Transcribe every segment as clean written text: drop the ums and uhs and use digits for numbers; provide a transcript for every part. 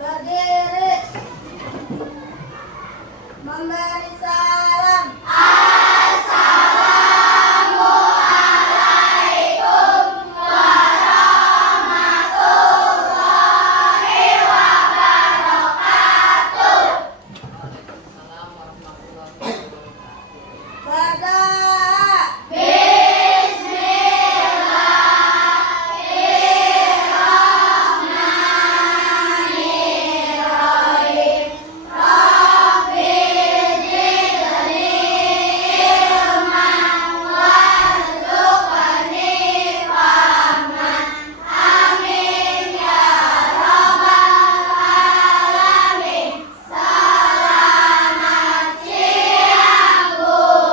Berdiri. Memberi salam.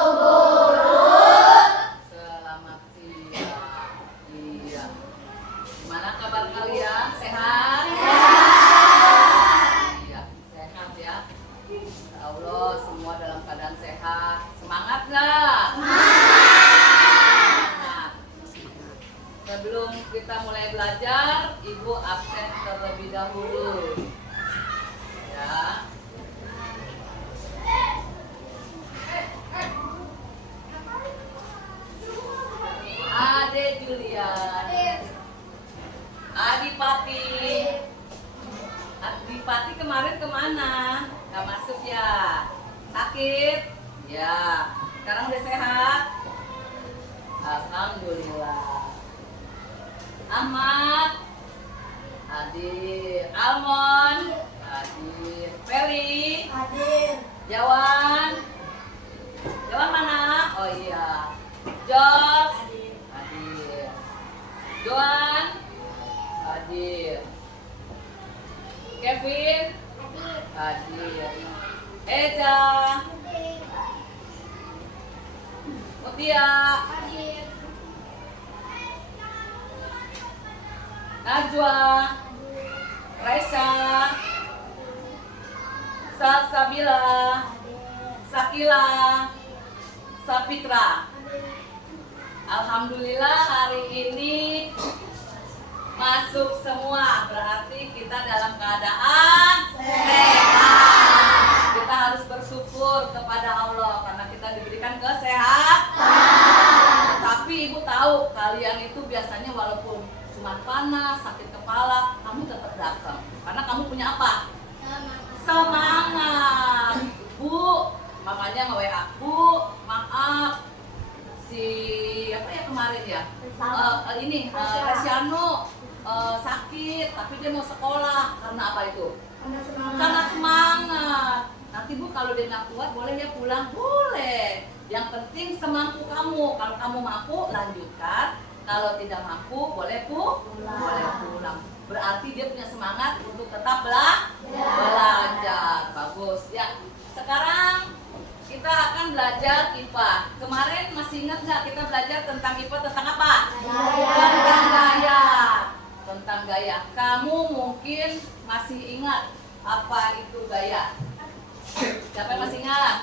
Berdoa. Selamat siang. Iya. Gimana kabar kalian? Sehat? Iya, sehat ya. Ya Allah, semua dalam keadaan sehat. Semangat nggak? Semangat. Sebelum kita mulai belajar, Ibu absen terlebih dahulu. Ya. Ade Julia, Adipati, Adipati kemarin kemana? Gak masuk ya? Sakit? Ya. Sekarang udah sehat? Alhamdulillah. Ahmad, Hadir. Almon, hadir. Feli, Hadir. Jawan, Jawan mana? Oh iya. Jos, hadir. Joan, hadir. Kevin, hadir. Eza, Mutia, Najwa, Raisa, Salsabila, Sakila, Sapitra. Alhamdulillah hari ini masuk semua, berarti kita dalam keadaan sehat. Kita harus bersyukur kepada Allah karena kita diberikan kesehatan. Tapi Ibu tahu kalian itu biasanya walaupun cuma panas, sakit kepala, kamu tetap datang karena kamu punya apa? Semangat. Bu, makanya nge-WA aku, maaf si apa ya kemarin ya Resiano sakit tapi dia mau sekolah karena apa itu? Karena semangat. Nanti Bu kalau dia nggak kuat boleh ya pulang, boleh. Yang penting semampu kamu. Kalau kamu mampu lanjutkan, kalau tidak mampu boleh pulang. Berarti dia punya semangat untuk tetap belajar. Bagus ya. Sekarang kita akan belajar IPA. Kemarin masih ingat nggak kita belajar tentang IPA tentang apa? Tentang gaya. Tentang gaya. Kamu mungkin masih ingat apa itu gaya? Siapa yang masih ingat?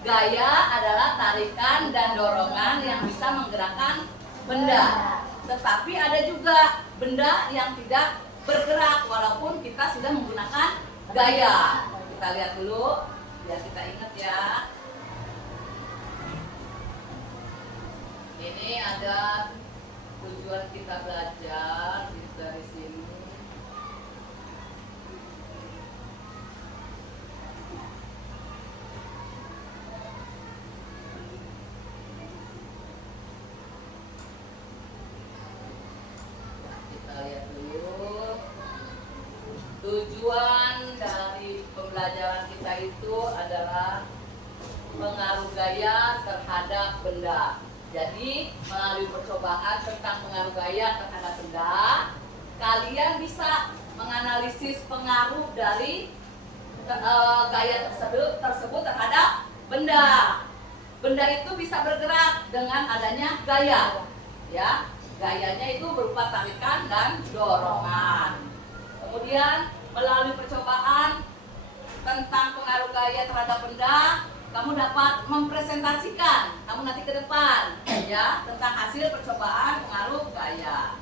Gaya adalah tarikan dan dorongan yang bisa menggerakkan benda. Tetapi ada juga benda yang tidak bergerak walaupun kita sudah menggunakan gaya. Kita lihat dulu. Biar kita ingat ya. Ini ada tujuan kita belajar dari sini. Kita lihat dulu. Tujuan dari pembelajaran kita itu adalah pengaruh gaya terhadap benda. Jadi melalui percobaan tentang pengaruh gaya terhadap benda, kalian bisa menganalisis pengaruh dari gaya tersebut terhadap benda. Benda itu bisa bergerak dengan adanya gaya. Ya, gayanya itu berupa tarikan dan dorongan. Kemudian melalui percobaan tentang pengaruh gaya terhadap benda, kamu dapat mempresentasikan kamu nanti ke depan ya tentang hasil percobaan pengaruh gaya.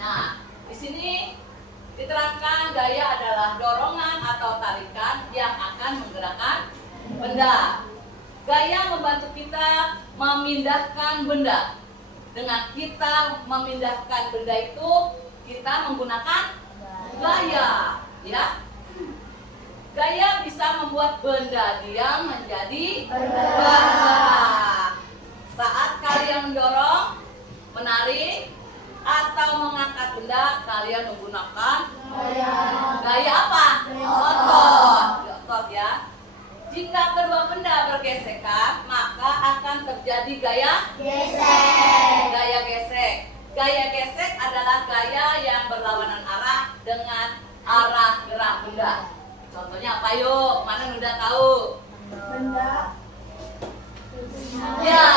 Nah, di benda. Gaya membantu kita memindahkan benda. Dengan kita memindahkan benda itu, kita menggunakan gaya, ya. Gaya bisa membuat benda diam menjadi bergerak. Saat kalian mendorong, menarik, atau mengangkat benda, kalian menggunakan gaya apa? Otot, ya. Jika kedua benda bergesekan, maka akan terjadi gaya gesek. Gaya gesek. Gaya gesek adalah gaya yang berlawanan arah dengan arah gerak benda. Contohnya apa yuk? Mana udah tahu? Benda. Ya,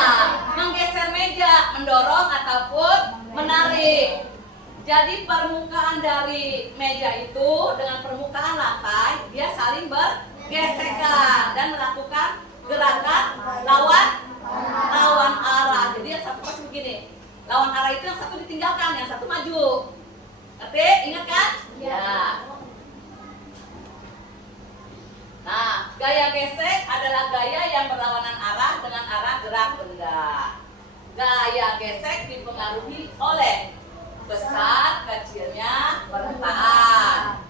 menggeser meja, mendorong ataupun menarik. Jadi permukaan dari meja itu dengan permukaan lantai, dia saling bergesekan dan melakukan gerakan lawan arah. Jadi yang satu pasti begini. Lawan arah itu yang satu ditinggalkan, yang satu maju. Ngerti? Ingat kan? Ya. Nah, gaya gesek adalah gaya yang berlawanan arah dengan arah gerak benda. Gaya gesek dipengaruhi oleh besar kecilnya permukaan,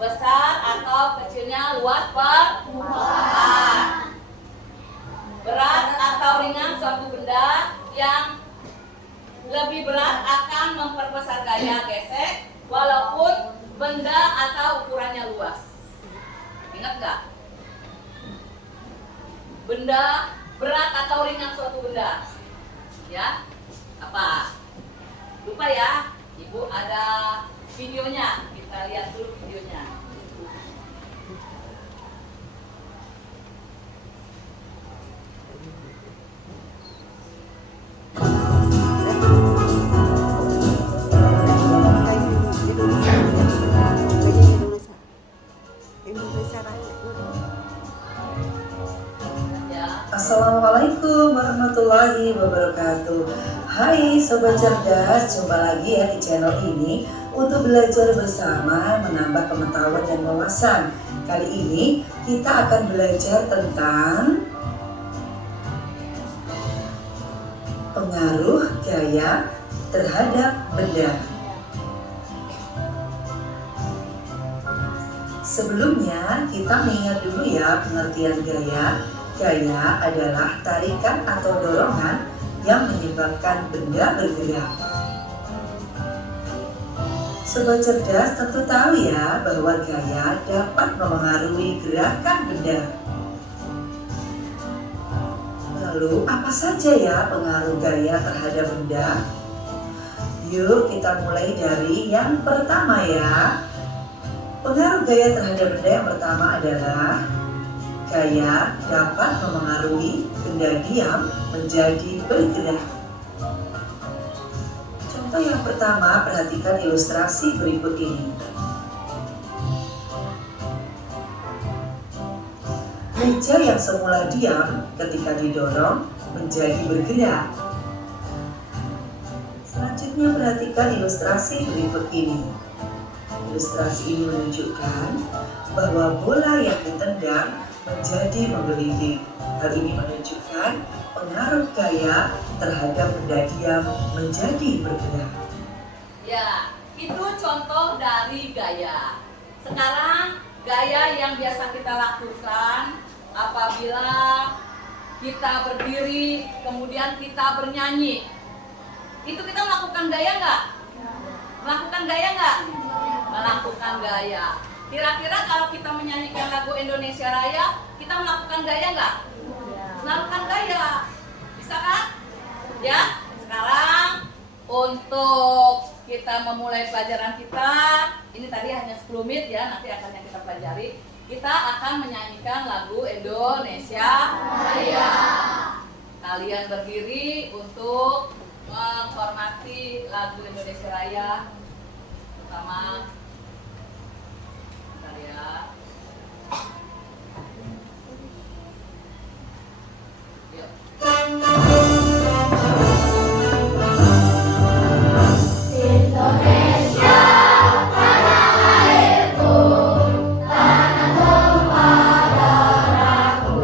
besar atau kecilnya luas permukaan, berat atau ringan suatu benda. Yang lebih berat akan memperbesar gaya gesek walaupun benda atau ukurannya luas. Ingat nggak? Benda berat atau ringan suatu benda, ya? Apa? Lupa ya, Ibu ada videonya, kita lihat dulu videonya. Assalamualaikum warahmatullahi wabarakatuh. Hai Sobat Cerdas, jumpa lagi ya di channel ini untuk belajar bersama menambah pengetahuan dan wawasan. Kali ini kita akan belajar tentang pengaruh gaya terhadap benda. Sebelumnya kita mengingat dulu ya pengertian gaya. Gaya adalah tarikan atau dorongan yang menyebabkan benda bergerak. Sobat Cerdas tentu tahu ya bahwa gaya dapat memengaruhi gerakan benda. Lalu apa saja ya pengaruh gaya terhadap benda? Yuk kita mulai dari yang pertama ya. Pengaruh gaya terhadap benda yang pertama adalah gaya dapat memengaruhi benda diam menjadi bergerak. Contoh yang pertama, perhatikan ilustrasi berikut ini. Meja yang semula diam ketika didorong menjadi bergerak. Selanjutnya perhatikan ilustrasi berikut ini. Ilustrasi ini menunjukkan bahwa bola yang ditendang menjadi menggelitik. Hal ini menunjukkan pengaruh gaya terhadap benda diam menjadi bergerak. Ya, itu contoh dari gaya. Sekarang gaya yang biasa kita lakukan apabila kita berdiri kemudian kita bernyanyi. Itu kita melakukan gaya nggak? Melakukan gaya nggak? Melakukan gaya. Kira-kira kalau kita menyanyikan lagu Indonesia Raya, kita melakukan gaya nggak? Melakukan gaya. Bisa kan? Ya, sekarang untuk kita memulai pelajaran kita, ini tadi hanya 10 menit ya, nanti akan yang kita pelajari. Kita akan menyanyikan lagu Indonesia Raya. Kalian berdiri untuk menghormati lagu Indonesia Raya. Pertama, ya. Yuk. Indonesia, tanah airku, tanah tumpah darahku.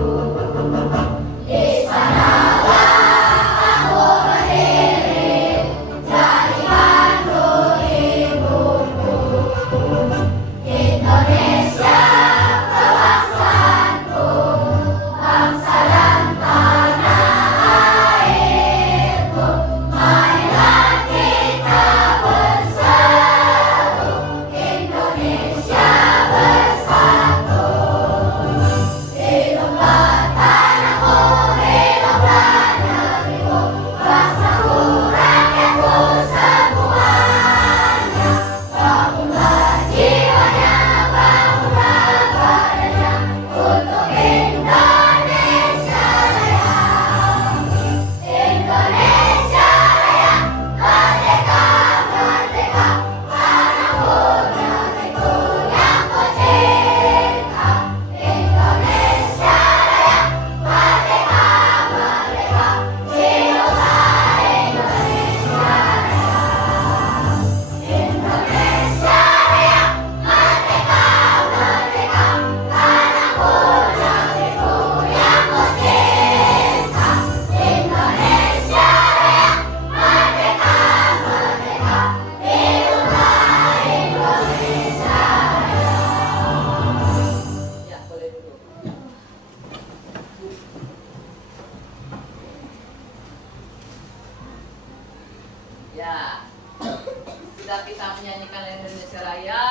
Ya, sudah kita menyanyikan Indonesia Raya,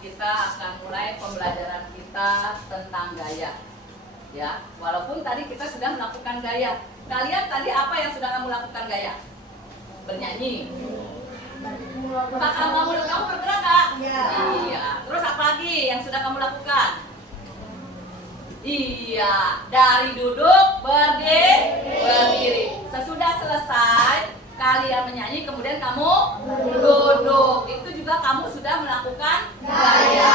kita akan mulai pembelajaran kita tentang gaya. Ya, walaupun tadi kita sudah melakukan gaya. Kalian tadi apa yang sudah kamu lakukan gaya? Bernyanyi. Pak, kamu bergerak Kak? Iya. Iya. Terus apa lagi yang sudah kamu lakukan? Iya, dari duduk berdiri. Sesudah selesai kalian menyanyi, kemudian kamu duduk. Itu juga kamu sudah melakukan gaya.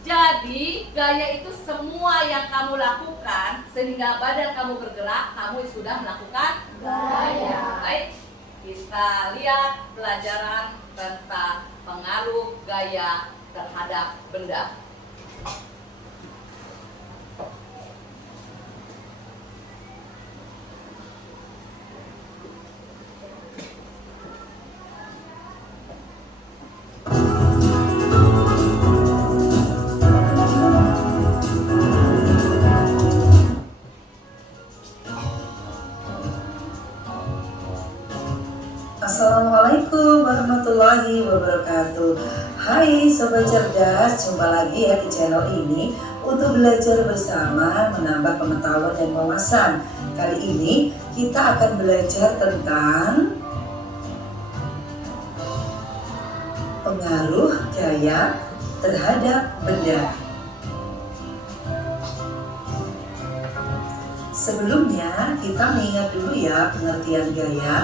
Jadi gaya itu semua yang kamu lakukan sehingga badan kamu bergerak, kamu sudah melakukan gaya. Baik, kita lihat pelajaran tentang pengaruh gaya terhadap benda. Assalamualaikum warahmatullahi wabarakatuh. Hai Sobat Cerdas, jumpa lagi ya di channel ini untuk belajar bersama menambah pengetahuan dan wawasan. Kali ini kita akan belajar tentang pengaruh gaya terhadap benda. Sebelumnya kita mengingat dulu ya pengertian gaya.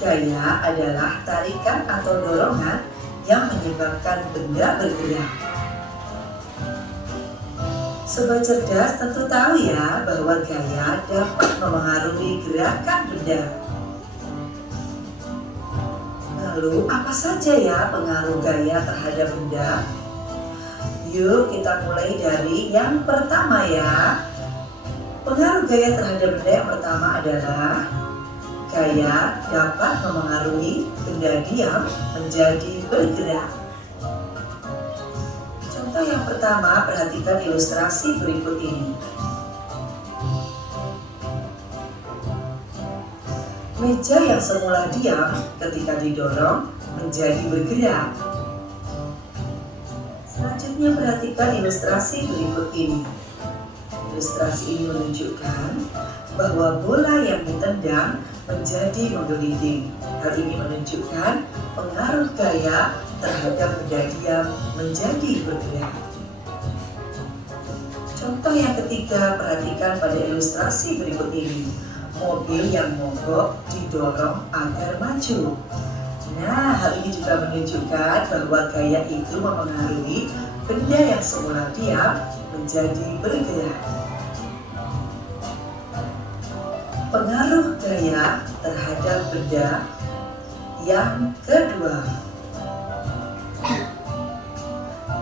Gaya adalah tarikan atau dorongan yang menyebabkan benda bergerak. Sobat cerdas tentu tahu ya bahwa gaya dapat memengaruhi gerakan benda. Lalu apa saja ya pengaruh gaya terhadap benda? Yuk kita mulai dari yang pertama ya. Pengaruh gaya terhadap benda yang pertama adalah gaya dapat memengaruhi benda diam menjadi bergerak. Contoh yang pertama, perhatikan ilustrasi berikut ini. Meja yang semula diam ketika didorong menjadi bergerak. Selanjutnya perhatikan ilustrasi berikut ini. Ilustrasi ini menunjukkan bahwa bola yang ditendang menjadi menggelinding. Hal ini menunjukkan pengaruh gaya terhadap benda diam menjadi bergerak. Contoh yang ketiga, perhatikan pada ilustrasi berikut ini. Mobil yang mogok didorong agar maju. Nah, hal ini juga menunjukkan bahwa gaya itu memengaruhi benda yang semula diam menjadi bergerak. Pengaruh gaya terhadap benda yang kedua.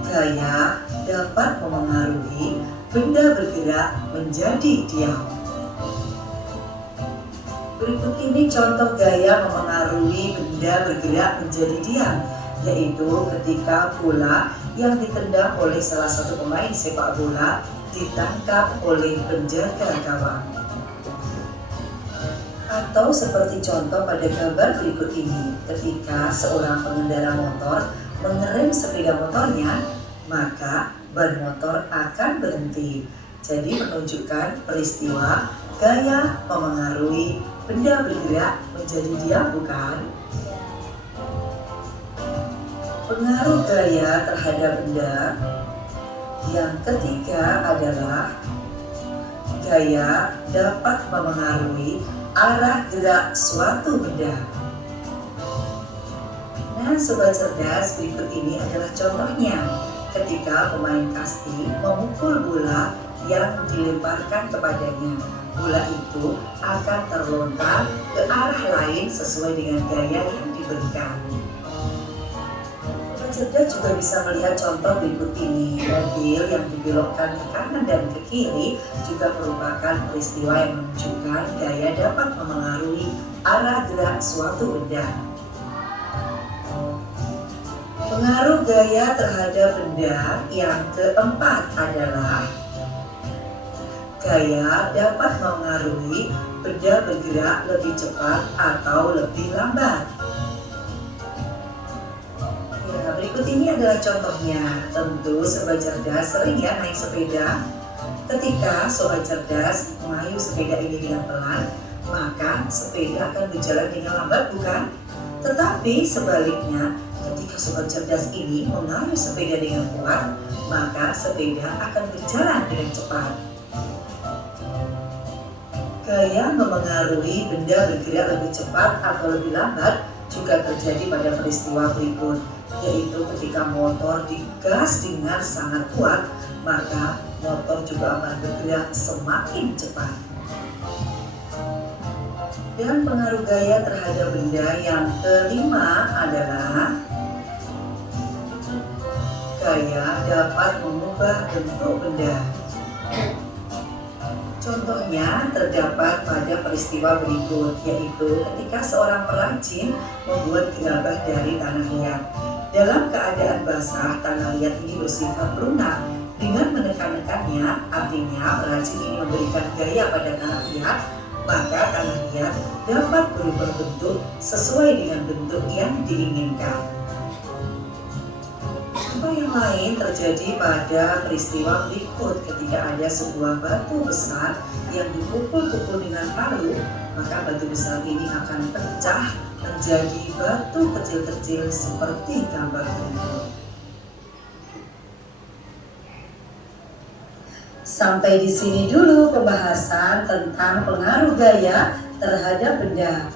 Gaya dapat memengaruhi benda bergerak menjadi diam. Berikut ini contoh gaya memengaruhi benda bergerak menjadi diam, yaitu ketika bola yang ditendang oleh salah satu pemain sepak bola ditangkap oleh penjaga gawang. Atau seperti contoh pada gambar berikut ini, ketika seorang pengendara motor mengerem sepeda motornya, maka ban motor akan berhenti. Jadi menunjukkan peristiwa gaya memengaruhi benda bergerak menjadi diam, bukan? Pengaruh gaya terhadap benda yang ketiga adalah gaya dapat memengaruhi arah gerak suatu benda. Nah, sobat cerdas, berikut ini adalah contohnya. Ketika pemain kasti memukul bola yang dilemparkan kepadanya, bola itu akan terlontar ke arah lain sesuai dengan gaya yang diberikan. Sobat cerdas juga bisa melihat contoh berikut ini. Mobil yang dibelokkan ke kanan dan ke kiri juga merupakan peristiwa yang menunjukkan gaya dapat memengaruhi arah gerak suatu benda. Pengaruh gaya terhadap benda yang keempat adalah gaya dapat memengaruhi benda bergerak lebih cepat atau lebih lambat. adalah contohnya. Tentu sobat cerdas sering ya naik sepeda. Ketika sobat cerdas mengayuh sepeda ini dengan pelan, maka sepeda akan berjalan dengan lambat, bukan? Tetapi sebaliknya, ketika sobat cerdas ini mengayuh sepeda dengan kuat, maka sepeda akan berjalan dengan cepat. Gaya memengaruhi benda bergerak lebih cepat atau lebih lambat juga terjadi pada peristiwa berikut, yaitu ketika motor digas dengan sangat kuat, maka motor juga akan bergerak semakin cepat. Dan pengaruh gaya terhadap benda yang kelima adalah gaya dapat mengubah bentuk benda. Contohnya terdapat pada peristiwa berikut, yaitu ketika seorang perajin membuat gerabah dari tanah liat. Dalam keadaan basah, tanah liat ini bersifat lunak. Dengan menekan-nekannya, artinya perajin ini memberikan gaya pada tanah liat, maka tanah liat dapat berubah bentuk sesuai dengan bentuk yang diinginkan. Contoh yang lain terjadi pada peristiwa berikut, ketika ada sebuah batu besar yang dipukul-pukul dengan palu, maka batu besar ini akan pecah menjadi batu kecil-kecil seperti gambar berikut. Sampai di sini dulu pembahasan tentang pengaruh gaya terhadap benda.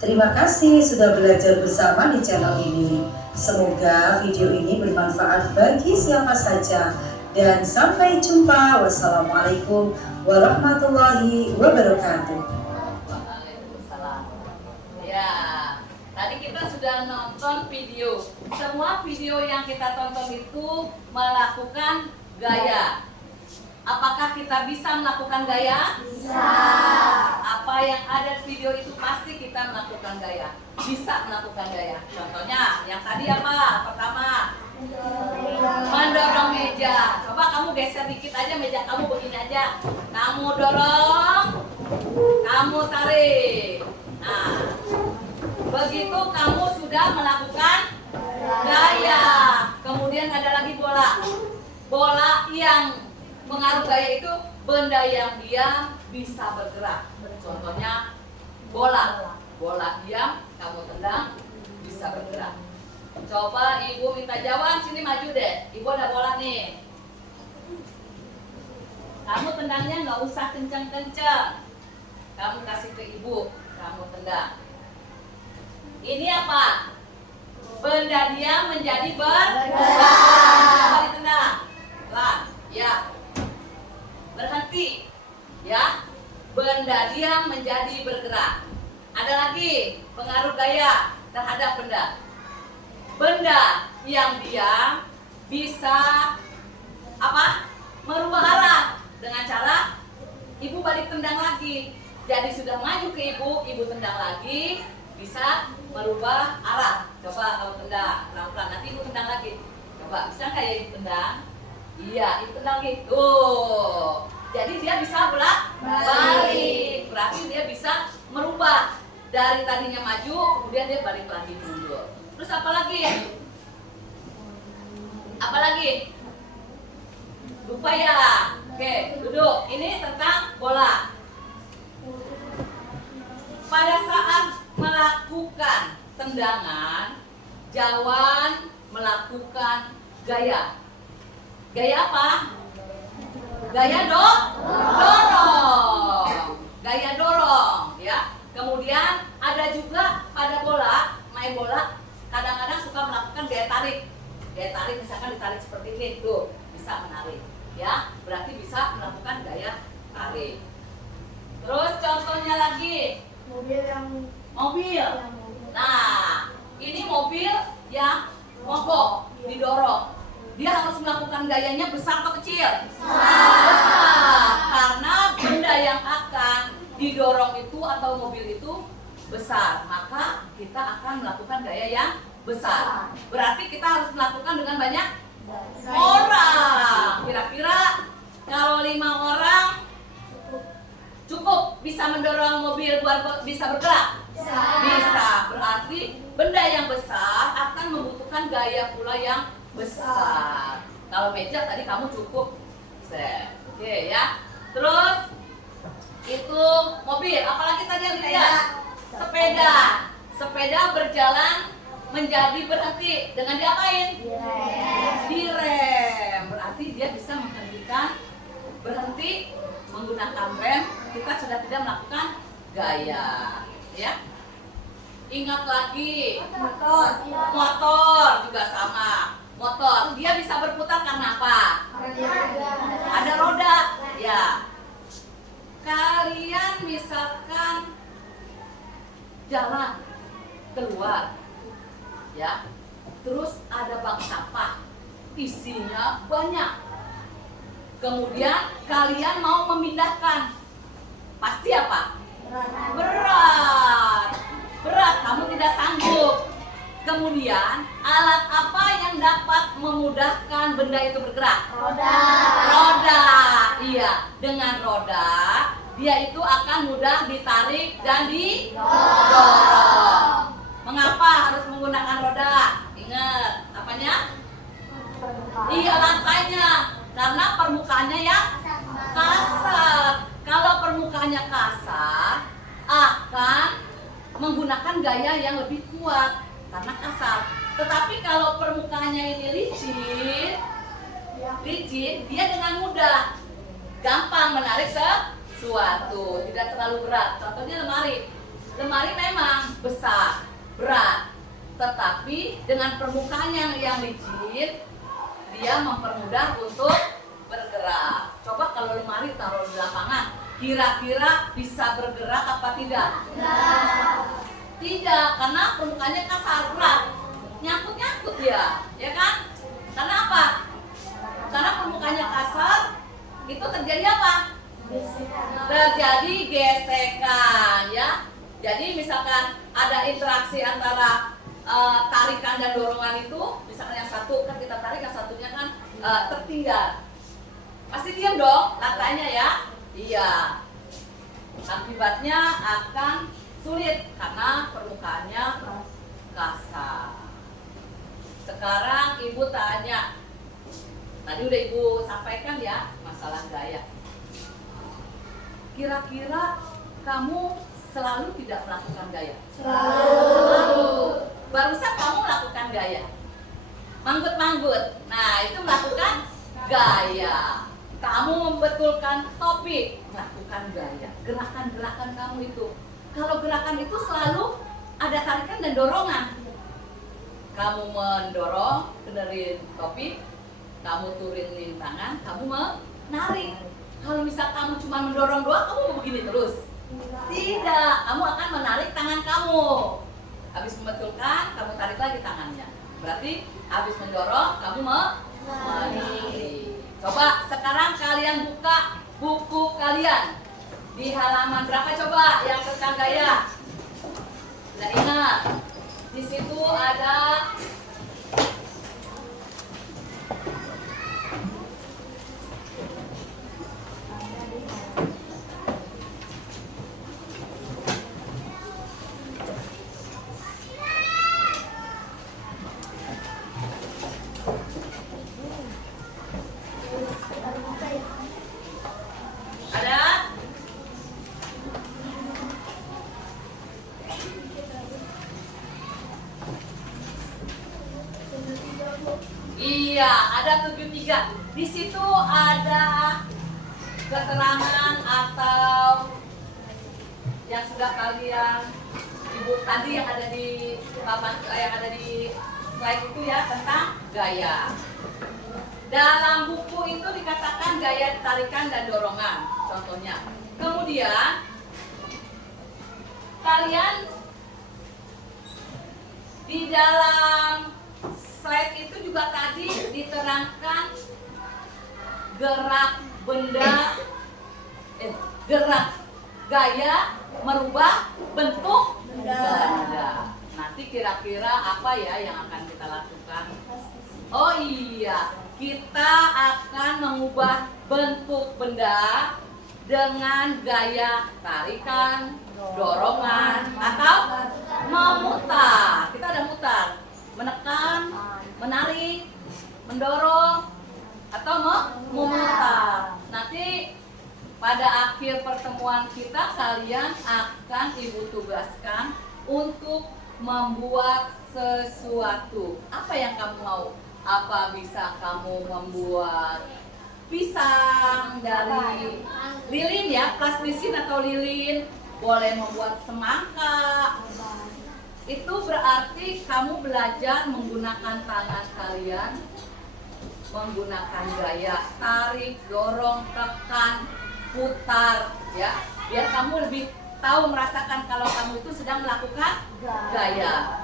Terima kasih sudah belajar bersama di channel ini. Semoga video ini bermanfaat bagi siapa saja. Dan sampai jumpa. Wassalamualaikum warahmatullahi wabarakatuh. Waalaikumsalam. Ya, tadi kita sudah nonton video. Semua video yang kita tonton itu melakukan gaya. Apakah kita bisa melakukan gaya? Bisa. Apa yang ada di video itu pasti kita melakukan gaya. Bisa melakukan gaya. Contohnya, yang tadi apa? Pertama, mendorong meja. Coba kamu geser dikit aja meja kamu begini aja. Kamu dorong, kamu tarik. Nah, begitu kamu sudah melakukan gaya. Kemudian ada lagi bola. Bola yang pengaruh gaya itu benda yang diam bisa bergerak. Contohnya bola. Bola diam, kamu tendang, bisa bergerak. Coba ibu minta jawab, sini maju deh. Ibu ada bola nih. Kamu tendangnya nggak usah kencang-kencang. Kamu kasih ke ibu, kamu tendang. Ini apa? Benda diam menjadi bergerak. Coba ditendang. Pelan, ya. Berhenti, ya. Benda diam menjadi bergerak. Ada lagi pengaruh gaya terhadap benda. Benda yang diam bisa apa? Merubah arah dengan cara ibu balik tendang lagi. Jadi sudah maju ke ibu, ibu tendang lagi, bisa merubah arah. Coba kamu tendang pelan-pelan, nanti ibu tendang lagi. Coba bisa nggak ya ibu tendang? Iya, ibu tendang gitu. Jadi dia bisa balik. Berarti dia bisa merubah dari tadinya maju, kemudian dia balik lagi mundur. Terus apa lagi? Apa lagi? Lupa ya. Oke, duduk. Ini tentang bola. Pada saat melakukan tendangan, Jawan melakukan gaya. Gaya apa? Gaya dorong. Gaya dorong, ya. Kemudian ada juga pada bola, main bola kadang-kadang suka melakukan gaya tarik. Gaya tarik misalkan ditarik seperti ini, tuh bisa menarik, ya. Berarti bisa melakukan gaya tarik. Terus contohnya lagi, mobil. Nah, ini mobil yang mogok, didorong. Dia harus melakukan gayanya besar atau kecil? Besar. Karena benda yang akan didorong itu atau mobil itu besar, maka kita akan melakukan gaya yang besar. Berarti kita harus melakukan dengan banyak orang. Kira-kira kalau 5 orang cukup bisa mendorong mobil bisa bergerak? Bisa. Berarti benda yang besar akan membutuhkan gaya pula yang besar. Kalau meja tadi kamu cukup set. Oke ya. Terus itu mobil, apalagi tadi yang dilihat? Sepeda. Sepeda berjalan menjadi berhenti dengan diapain? Direm. Berarti dia bisa menghentikan berhenti menggunakan rem. Kita sudah tidak melakukan gaya, ya. Ingat lagi, motor juga sama. Motor dia bisa berputar karena apa? Ada roda, ya. Kalian misalkan jalan keluar, ya, terus ada bak sampah, isinya banyak. Kemudian kalian mau memindahkan, pasti apa? Berat, kamu tidak sanggup. Kemudian alat apa yang dapat memudahkan benda itu bergerak? Roda. Iya, dengan roda dia itu akan mudah ditarik dan didorong. Mengapa harus menggunakan roda? Ingat, apanya? Iya, lantainya. Karena permukaannya yang kasar. Kalau permukaannya kasar, akan menggunakan gaya yang lebih kuat karena kasar. Tetapi kalau permukaannya ini licin, dia dengan mudah gampang menarik sesuatu, tidak terlalu berat. Contohnya lemari. Lemari memang besar, berat, tetapi dengan permukaannya yang licin, dia mempermudah untuk bergerak. Coba kalau lemari taruh di lapangan, kira-kira bisa bergerak apa tidak? Tidak, karena permukaannya kasar, berat, nyangkut-nyangkut ya kan? Karena apa? Karena permukaannya kasar, itu terjadi apa? Terjadi gesekan, ya. Jadi misalkan ada interaksi antara tarikan dan dorongan itu, misalkan yang satu kan kita tarik, yang satunya kan tertinggal, pasti diam dong lantainya ya. Iya, akibatnya akan sulit karena permukaannya kasar. Sekarang ibu tanya, tadi udah ibu sampaikan ya masalah gaya. Kira-kira kamu selalu tidak melakukan gaya? Selalu. Barusan kamu melakukan gaya, manggut-manggut. Nah, itu melakukan gaya. Kamu membetulkan topik, melakukan gaya. Gerakan-gerakan kamu itu. Kalau gerakan itu selalu ada tarikan dan dorongan. Kamu mendorong, benerin topik, kamu turunin tangan, kamu menarik. Kalau misal kamu cuma mendorong doang, kamu mau begini terus? Tidak, kamu akan menarik tangan kamu. Habis membetulkan, kamu tarik lagi tangannya. Berarti habis mendorong, kamu menarik. Coba sekarang kalian buka buku kalian. Di halaman berapa coba yang tentang gaya? Nah, ingat, di situ ada iya, ada 73. Di situ ada keterangan atau yang sudah kalian ibu tadi yang ada di slide itu ya tentang gaya. Dalam buku itu dikatakan gaya tarikan dan dorongan, contohnya. Kemudian kalian di dalam slide itu juga tadi diterangkan gerak benda, gerak gaya merubah bentuk benda. Nanti kira-kira apa ya yang akan kita lakukan? Oh iya, kita akan mengubah bentuk benda dengan gaya tarikan dorongan atau memutar. Kita ada mutar, menekan, menarik, mendorong, atau memutar. Nanti pada akhir pertemuan kita kalian akan Ibu tugaskan untuk membuat sesuatu. Apa yang kamu mau? Apa bisa kamu membuat pisang dari lilin ya, plasmisin atau lilin? Boleh membuat semangka. Itu berarti kamu belajar menggunakan tangan kalian, menggunakan gaya tarik, dorong, tekan, putar ya, biar kamu lebih tahu merasakan kalau kamu itu sedang melakukan gaya.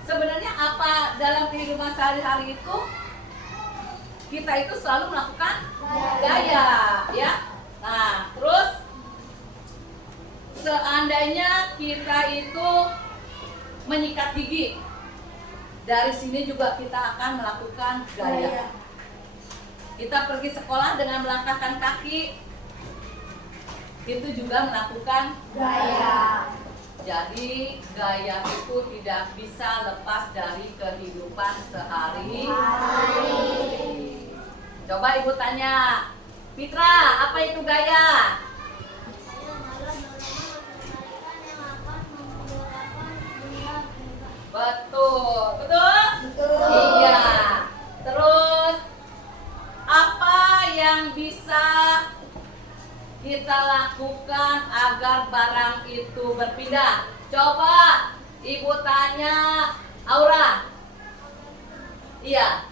Sebenarnya apa dalam kehidupan sehari-hari itu kita itu selalu melakukan gaya ya. Nah, terus seandainya kita itu menyikat gigi, dari sini juga kita akan melakukan gaya. Kita pergi sekolah dengan melangkahkan kaki, itu juga melakukan gaya. Jadi gaya itu tidak bisa lepas dari kehidupan sehari-hari. Coba Ibu tanya, Fitra, apa itu gaya? Betul, betul? Iya. Terus apa yang bisa kita lakukan agar barang itu berpindah? Coba Ibu tanya Aura. Iya.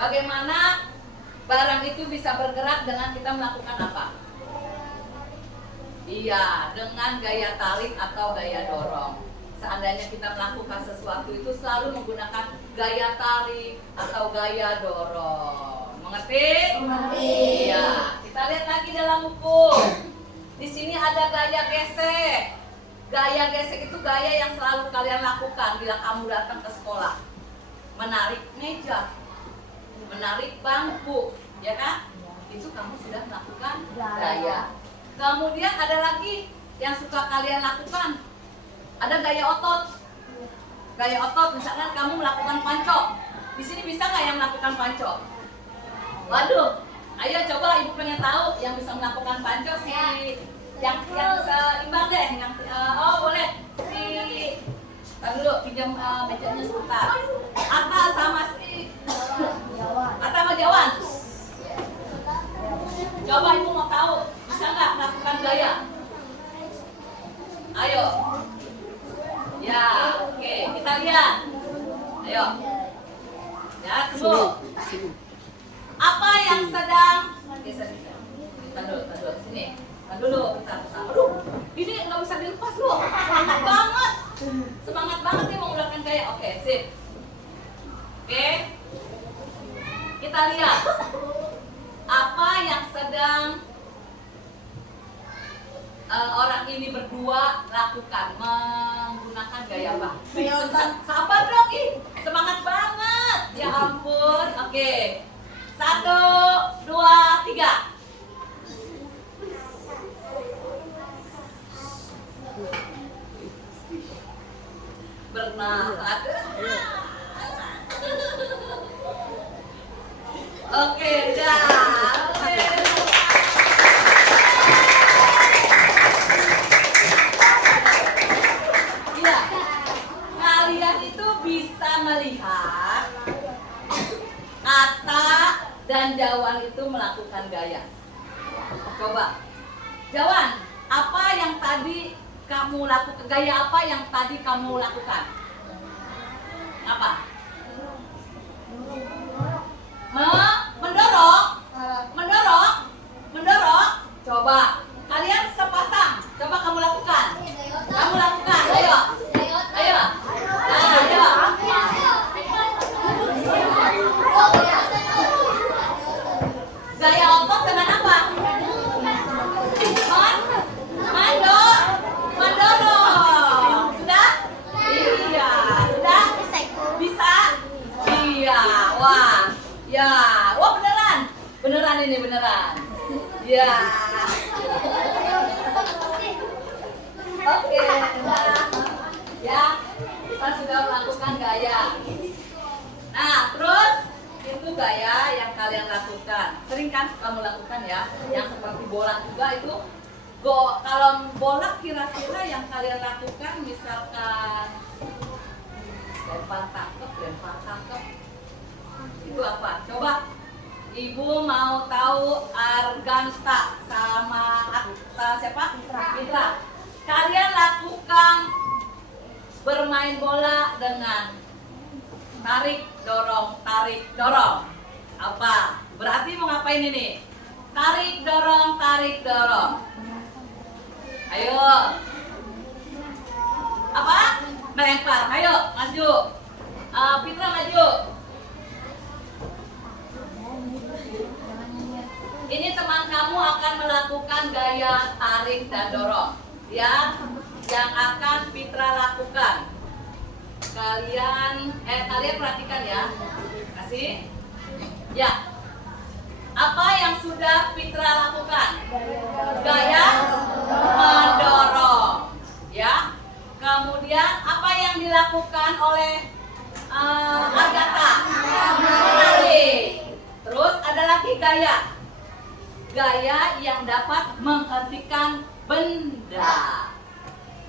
Bagaimana barang itu bisa bergerak dengan kita melakukan apa? Iya, dengan gaya tarik atau gaya dorong. Seandainya kita melakukan sesuatu itu selalu menggunakan gaya tarik atau gaya dorong. Mengerti? Mengerti. Iya. Kita lihat lagi dalam buku. Di sini ada gaya gesek. Gaya gesek itu gaya yang selalu kalian lakukan bila kamu datang ke sekolah. Menarik meja, menarik bangku, ya kan? Itu kamu sudah melakukan gaya. Kemudian ada lagi yang suka kalian lakukan. Ada gaya otot. Gaya otot, misalkan kamu melakukan pancok. Di sini bisa nggak yang melakukan pancok? Waduh, ayo coba Ibu pengen tahu yang bisa melakukan pancok si yang seimbang deh, yang oh boleh si. Tar dulu pinjam mejanya sebentar. Atta sama si Atta sama Jawan. Coba Ibu mau tahu bisa nggak melakukan gaya? Ayo. Ya, oke, kita lihat. Ayo. Ya, tunggu. Apa yang sedang kita dulu, sini. Dulu, bentar. Aduh, ini nggak bisa dilepas loh. Semangat banget nih mau melakukan gaya. Oke, sip. Oke, kita lihat apa yang sedang orang ini berdua lakukan menggunakan gaya apa? Sabar dong, semangat banget. Ya ampun. Oke, 1, 2, 3. Bernahan. Oke, dah. Iya. Kalian itu bisa melihat Atta dan Jawan itu melakukan gaya. Coba. Jawan, apa yang tadi kamu lakukan? Gaya apa yang tadi kamu lakukan? Apa? Mendorong. Coba kalian sepasang. Coba kamu lakukan. Ayo. Ayo. Gaya otot dengan apa? Mendorong. Sudah? Iya. Sudah? Bisa? Iya. Wah. Ya. Wah, beneran ini beneran. Ya. Oke, ya, kita sudah melakukan gaya. Nah, terus itu gaya yang kalian lakukan. Sering kan kamu lakukan ya, yang seperti bola juga itu. Kalau bola kira-kira yang kalian lakukan misalkan lempar tangkep, itu apa? Coba. Ibu mau tahu Arganta sama siapa? Fitra. Kalian lakukan bermain bola dengan tarik dorong. Apa? Berarti mau ngapain ini? Tarik dorong. Ayo. Apa? Melempar. Ayo, maju. Fitra maju. Ini teman kamu akan melakukan gaya tarik dan dorong, ya, yang akan Fitra lakukan. Kalian perhatikan ya, kasih, ya. Apa yang sudah Fitra lakukan? Gaya mendorong, ya. Kemudian apa yang dilakukan oleh Agatha? Menarik. Terus ada lagi gaya yang dapat menghentikan benda.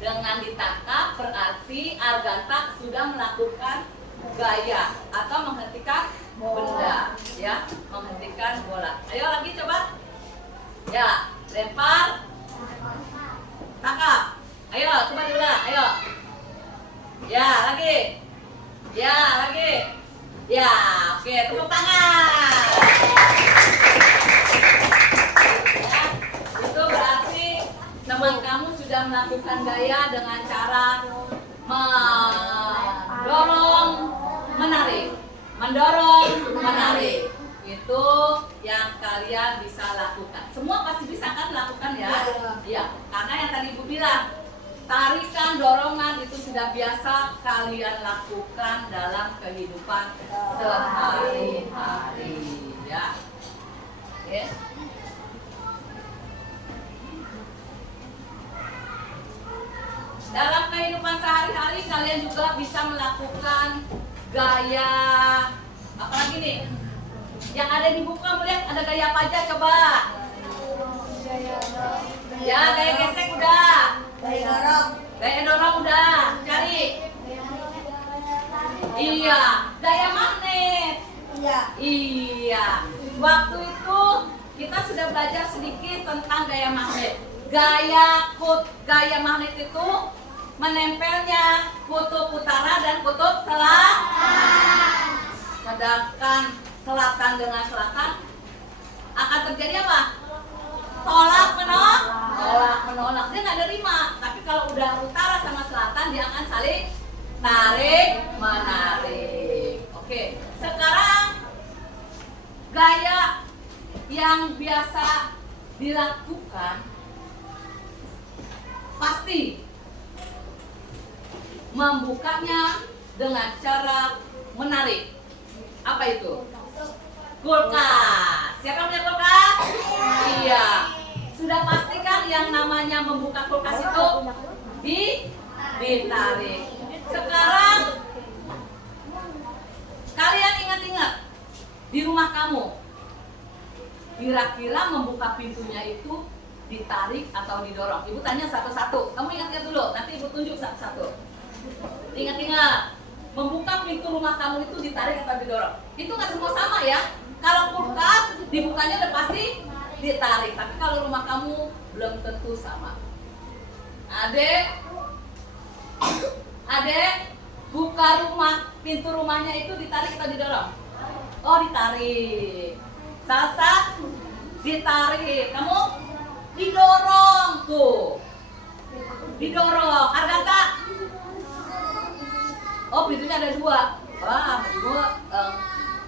Dengan ditangkap berarti Agatha sudah melakukan gaya atau menghentikan benda, ya, menghentikan bola. Ayo lagi coba. Ya, lempar, tangkap. Ayo, coba diulang. Ayo. Ya, lagi. Ya, lagi. Ya, oke, tepuk tangan. Ya, itu berarti teman kamu sudah melakukan gaya dengan cara mendorong, menarik. Itu yang kalian bisa lakukan. Semua pasti bisa kan lakukan ya? Iya. Karena yang tadi Ibu bilang, tarikan, dorongan itu sudah biasa kalian lakukan dalam kehidupan sehari-hari, ya. Oke. Dalam kehidupan sehari-hari kalian juga bisa melakukan gaya apa lagi nih? Yang ada di buku kamu lihat ada gaya apa aja coba? Ya, gaya gesek udah. Gaya dorong udah. Cari. Iya, gaya magnet. Iya. Waktu itu kita sudah belajar sedikit tentang gaya magnet. Gaya magnet itu menempelnya kutub utara dan kutub selatan. Sedangkan selatan dengan selatan akan terjadi apa? Tolak menolak. Dia nggak nerima. Tapi kalau udah utara sama selatan dia akan saling tarik menarik. Oke. Sekarang gaya yang biasa dilakukan pasti membukanya dengan cara menarik. Apa itu? Kulkas. Siapa punya kulkas? Iya. Sudah pastikan yang namanya membuka kulkas itu ditarik. Sekarang kalian ingat-ingat di rumah kamu, kira-kira membuka pintunya itu ditarik atau didorong? Ibu tanya satu-satu. Kamu ingat-ingat dulu, nanti Ibu tunjuk satu-satu. Ingat-ingat, membuka pintu rumah kamu itu ditarik atau didorong? Itu nggak semua sama ya. Kalau kulkas dibukanya udah pasti ditarik, tapi kalau rumah kamu belum tentu sama. Adek, buka pintu rumahnya itu ditarik atau didorong? Oh, ditarik. Sasa, ditarik. Kamu didorong tuh. Didorong. Arganta. Oh, pintunya ada dua. Wah,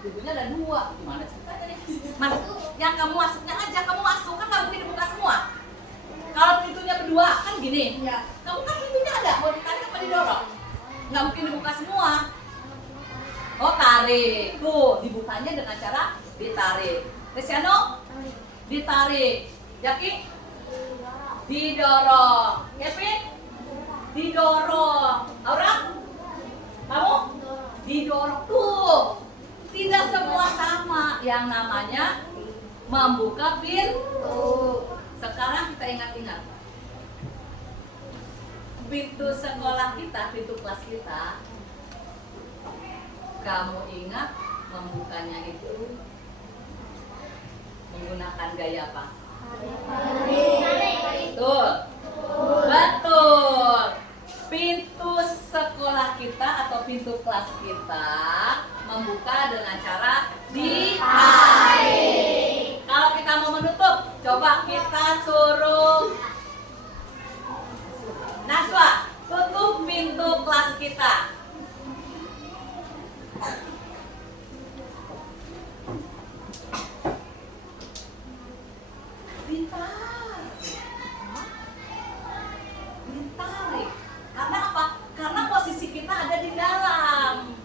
pintunya ada dua. Gimana ceritanya nih? Mas, yang kamu masuknya aja, kamu masuk kan nggak mungkin dibuka semua. Kalau pintunya berdua kan gini. Ya. Kamu kan pintunya ada, mau ditarik apa didorong? Nggak mungkin dibuka semua. Oh, tarik. Tuh, dibukanya dengan cara ditarik. Cristiano? Ditarik. Jaki? Didorong. Kevin? didorong. Aura, kamu didorong tuh. Tidak semua sama, yang namanya membuka pintu. Sekarang kita ingat-ingat, pintu sekolah kita, pintu kelas kita, kamu ingat membukanya itu menggunakan gaya apa? Betul. Betul. Pintu sekolah kita atau pintu kelas kita membuka dengan cara ditarik. Kalau kita mau menutup, coba kita suruh Naswa, tutup pintu kelas kita. Ditarik. Karena apa? Karena posisi kita ada di dalam.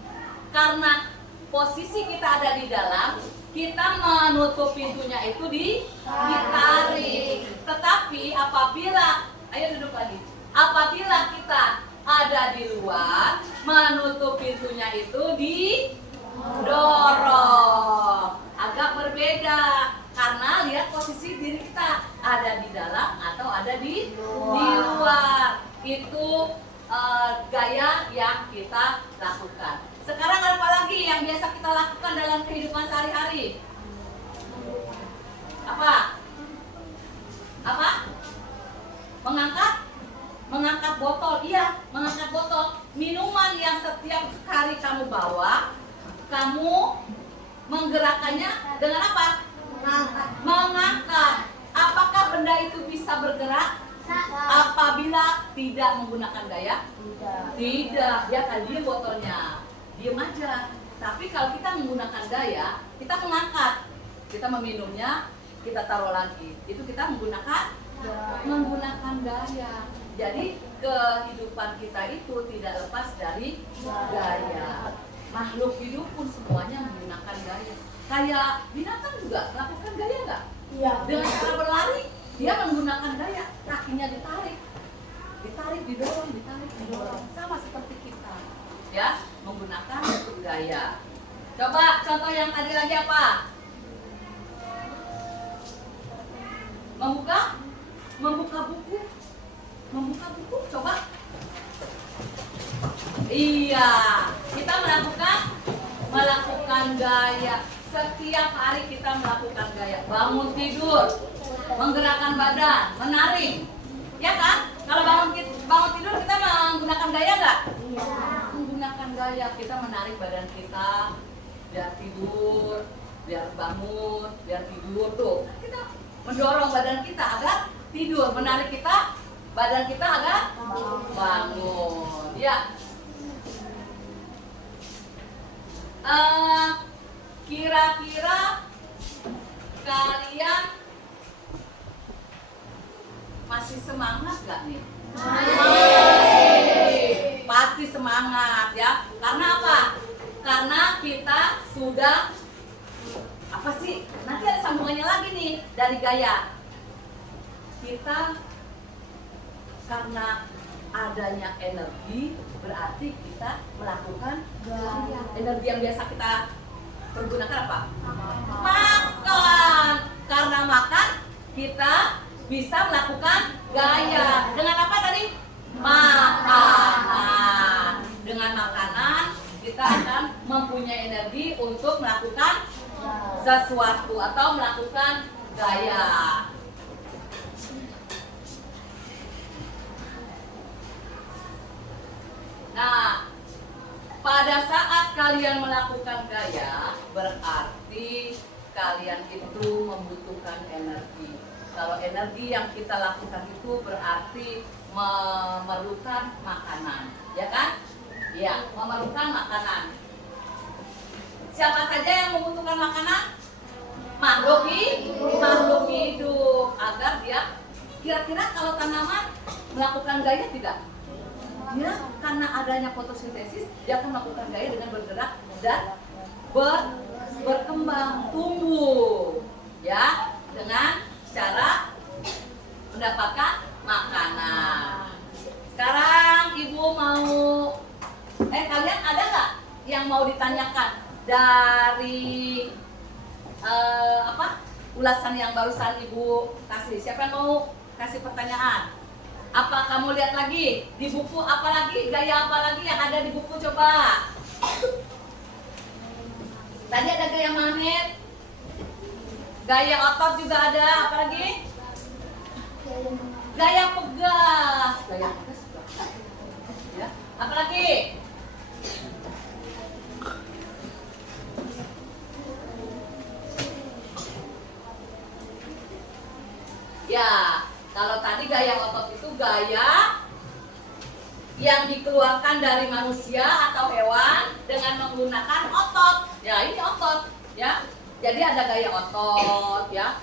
Karena posisi kita ada di dalam, kita menutup pintunya itu ditarik. Tetapi apabila, ayo duduk lagi. Apabila kita ada di luar, menutup pintunya itu didorong. Agak berbeda. Karena lihat posisi diri kita ada di dalam atau ada di luar. Itu gaya yang kita lakukan. Sekarang apa lagi yang biasa kita lakukan dalam kehidupan sehari-hari? Apa? Mengangkat botol. Iya, mengangkat botol. Minuman yang setiap hari kamu bawa, kamu menggerakkannya dengan apa? Mengangkat. Apakah benda itu bisa bergerak apabila tidak menggunakan daya? Tidak. Ya kan dia botolnya diam aja. Tapi kalau kita menggunakan daya, kita mengangkat. Kita meminumnya, kita taruh lagi. Itu kita menggunakan daya. Jadi kehidupan kita itu tidak lepas dari gaya. Makhluk hidup pun semuanya menggunakan gaya. Kayak binatang juga melakukan gaya nggak? Iya. Dengan cara berlari, dia menggunakan gaya. Kakinya ditarik, didorong. Sama seperti kita, ya, menggunakan gaya. Coba contoh yang tadi lagi apa? Membuka buku, coba. Iya, kita melakukan gaya. Setiap hari kita melakukan gaya. Bangun tidur, menggerakkan badan, menarik. Ya kan? Kalau bangun tidur kita menggunakan gaya nggak? Iya. Menggunakan gaya, kita menarik badan kita biar tidur, biar bangun, biar tidur tuh. Kita mendorong badan kita agar tidur, menarik badan kita agar bangun. Ya. Kira-kira kalian masih semangat gak nih? Pasti semangat ya. Karena apa? Karena kita sudah apa sih? Nanti ada sambungannya lagi nih dari gaya. Kita karena adanya energi berarti kita melakukan gaya. Energi yang biasa kita pergunakan apa? Makan. Karena makan kita bisa melakukan gaya. Dengan apa tadi? Makanan. Dengan makanan kita akan mempunyai energi untuk melakukan sesuatu atau melakukan gaya. Nah, pada saat kalian melakukan gaya, berarti kalian itu membutuhkan energi. Kalau energi yang kita lakukan itu berarti memerlukan makanan, ya kan? Iya, memerlukan makanan. Siapa saja yang membutuhkan makanan? Makhluk hidup. Agar dia, kira-kira kalau tanaman melakukan gaya tidak? Dia karena adanya fotosintesis, dia akan melakukan gaya dengan bergerak dan berkembang, tumbuh, ya, dengan cara mendapatkan makanan. Sekarang ibu mau, kalian ada nggak yang mau ditanyakan dari ulasan yang barusan ibu kasih? Siapa yang mau kasih pertanyaan? Apa kamu lihat lagi di buku, apa lagi, gaya apa lagi yang ada di buku, coba. Tadi ada gaya magnet, gaya otot juga ada, apa lagi? Gaya pegas, ya. Apa lagi? Ya, kalau tadi gaya otot itu gaya yang dikeluarkan dari manusia atau hewan dengan menggunakan otot. Ya, ini otot, ya. Jadi ada gaya otot, ya.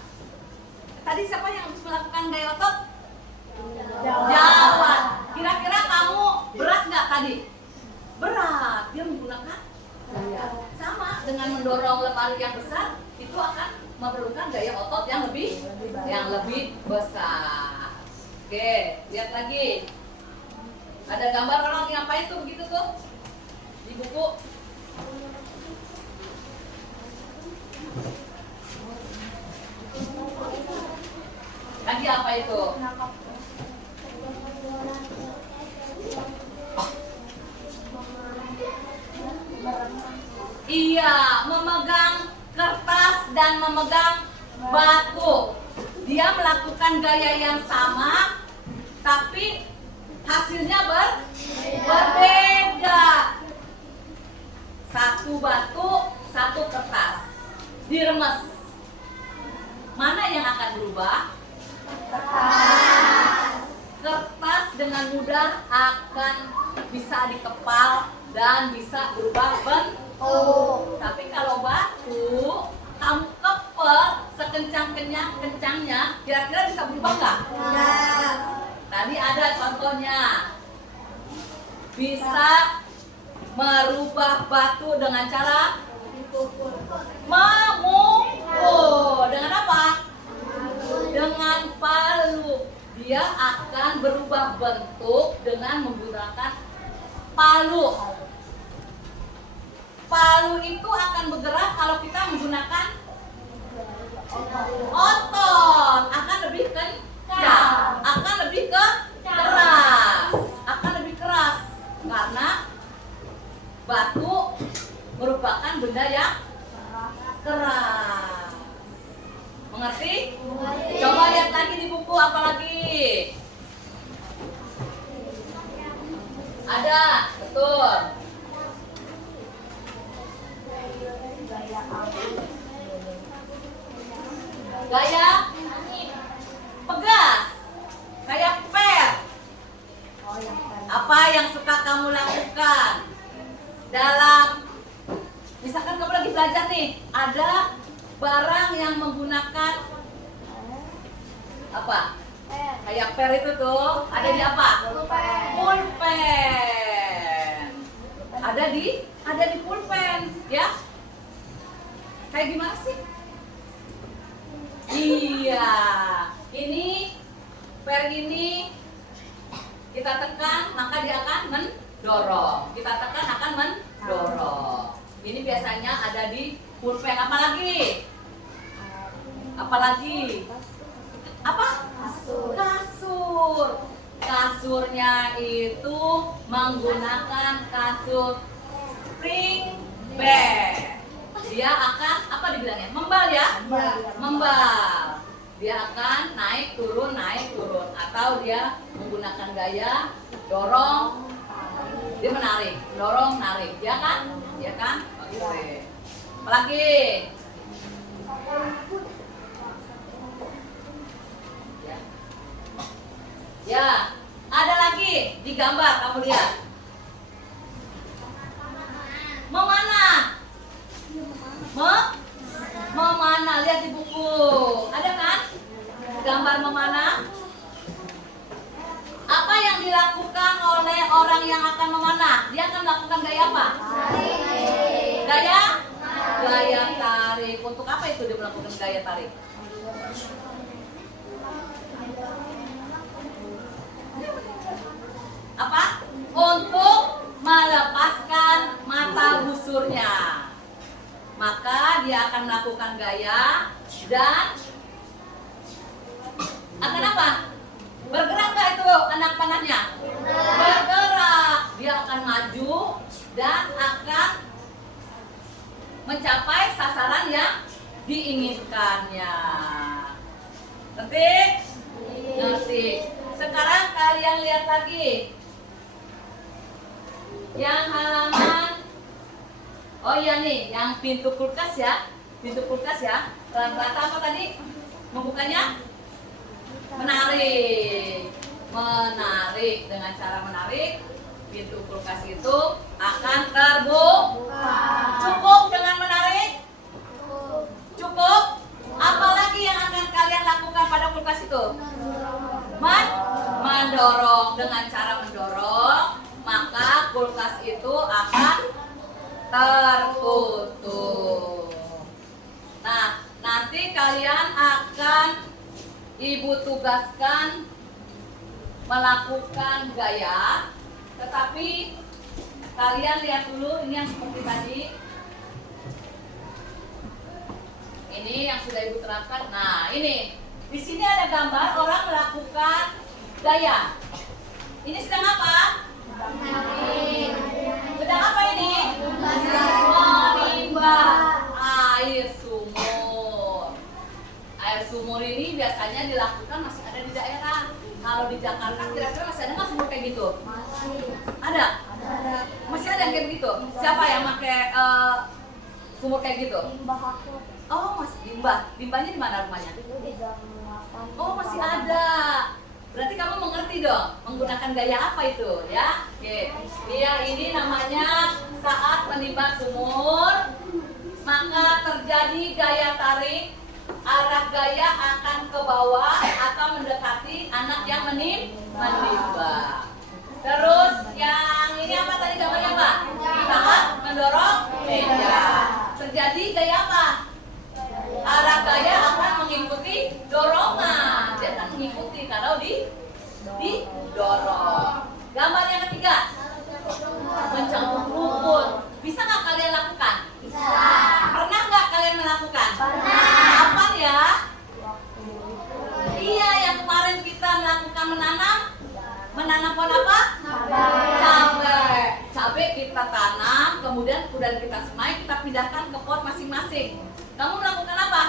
Tadi siapa yang harus melakukan gaya otot? Jalan. Kira-kira kamu berat nggak tadi? Berat. Dia menggunakan gaya. Sama dengan mendorong lemari yang besar, itu akan memerlukan gaya otot yang lebih besar. Oke, lihat lagi. Ada gambar orang yang ngapain tuh begitu tuh di buku. Lagi apa itu? Iya, memegang kertas dan memegang batu. Dia melakukan gaya yang sama, tapi hasilnya berbeda. Satu batu, satu kertas. Diremes. Mana yang akan berubah? Kertas dengan mudah akan bisa dikepal dan bisa berubah bentuk. Tapi kalau batu kamu kepel sekencang-kencangnya, kira-kira bisa berubah nggak? Enggak. Tadi ada contohnya. Bisa merubah batu dengan cara memukul. Dengan apa? Dengan palu. Dia akan berubah bentuk dengan menggunakan palu. Palu itu akan bergerak kalau kita menggunakan otot. Akan lebih kencang, akan lebih keras, akan lebih keras karena batu merupakan benda yang keras. Mengerti? Coba lihat lagi di buku, apa lagi? Ada, betul. Gaya pegas, gaya per. Apa yang suka kamu lakukan dalam, misalkan kamu lagi belajar nih, ada barang yang menggunakan apa? Kayak per itu tuh, ada di apa? Pulpen. Ada di pulpen, ya? Kayak gimana sih? Iya, ini per ini kita tekan maka dia akan mendorong. Kita tekan akan mendorong. Ini biasanya ada di pulpen. Apalagi? Apa? Kasur. Kasurnya itu menggunakan kasur spring bed. Dia akan apa dibilangnya? Membal, ya? Membal. Dia akan naik turun atau dia menggunakan gaya dorong, dia menarik, dorong, narik, ya kan? Oke. Apalagi? Ya, ada lagi di gambar kamu lihat. Memanah. Memanah, lihat di buku. Ada kan? Gambar memanah. Apa yang dilakukan oleh orang yang akan memanah? Dia akan melakukan gaya apa? Gaya tarik. Untuk apa itu dia melakukan gaya tarik? apa? Untuk melepaskan mata busurnya. Maka dia akan melakukan gaya dan akan apa? Bergerak nggak itu anak panahnya? Bergerak. Dia akan maju dan akan mencapai sasaran yang diinginkannya. Ngerti? Ngerti. Sekarang kalian lihat lagi yang halaman, oh iya nih, yang pintu kulkas ya, pintu kulkas ya. Rata-rata apa tadi? Membukanya? Menarik, menarik. Dengan cara menarik, pintu kulkas itu akan terbuka. Cukup dengan menarik? Cukup? Apalagi yang akan kalian lakukan pada kulkas itu? Mendorong. Dengan cara mendorong, maka kulkas itu akan tertutup. Nah, nanti kalian akan Ibu tugaskan melakukan gaya, tetapi kalian lihat dulu ini yang seperti tadi. Ini yang sudah Ibu terapkan. Nah, ini di sini ada gambar orang melakukan gaya. Ini sedang apa? Sedang apa ini? Menimba air sumur. Air sumur ini biasanya dilakukan masih ada di daerah. Kalau di Jakarta kira-kira masih ada nggak sumur kayak gitu? Ada? Masih ada yang kayak begitu? Siapa yang pakai sumur kayak gitu? Oh, masih limbah. Limbahnya di mana rumahnya? Oh, masih ada. Berarti kamu mengerti dong menggunakan gaya apa itu ya? Oke. Iya, ini namanya saat menimba sumur, maka terjadi gaya tarik. Arah gaya akan ke bawah atau mendekati anak yang menimba. Terus yang ini apa tadi gambarnya, Pak? Saat mendorong meja. Terjadi gaya apa? Arah gaya akan mengikuti dorongan. Dia akan mengikuti kalau didorong. Gambar yang ketiga, mencampur rumput. Bisa nggak kalian lakukan? Bisa. Pernah nggak kalian melakukan? Pernah. Kapan ya? Iya, yang kemarin kita melakukan menanam pohon apa? Cabai. Cabai kita tanam, kemudian kita semai, kita pindahkan ke pot masing-masing. Kamu melakukan apa?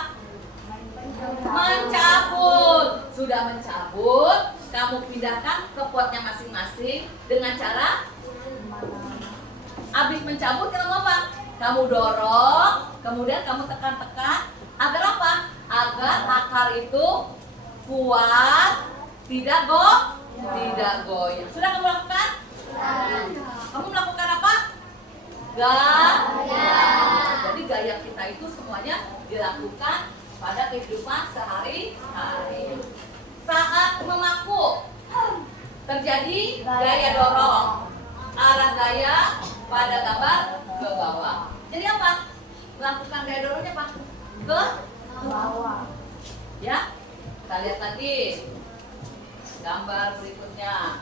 Mencabut. Sudah mencabut, kamu pindahkan ke potnya masing-masing dengan cara habis mencabut kamu apa? Kamu dorong, kemudian kamu tekan-tekan agar apa? Agar akar itu kuat, tidak goyang. Sudah kamu lakukan? Kamu melakukan apa? Gaya. Jadi gaya kita itu semuanya dilakukan pada kehidupan sehari-hari. Saat memaku terjadi gaya dorong. Arah gaya pada gambar ke bawah. Jadi apa? Melakukan gaya dorongnya apa? Ke bawah. Ya. Kita lihat lagi gambar berikutnya.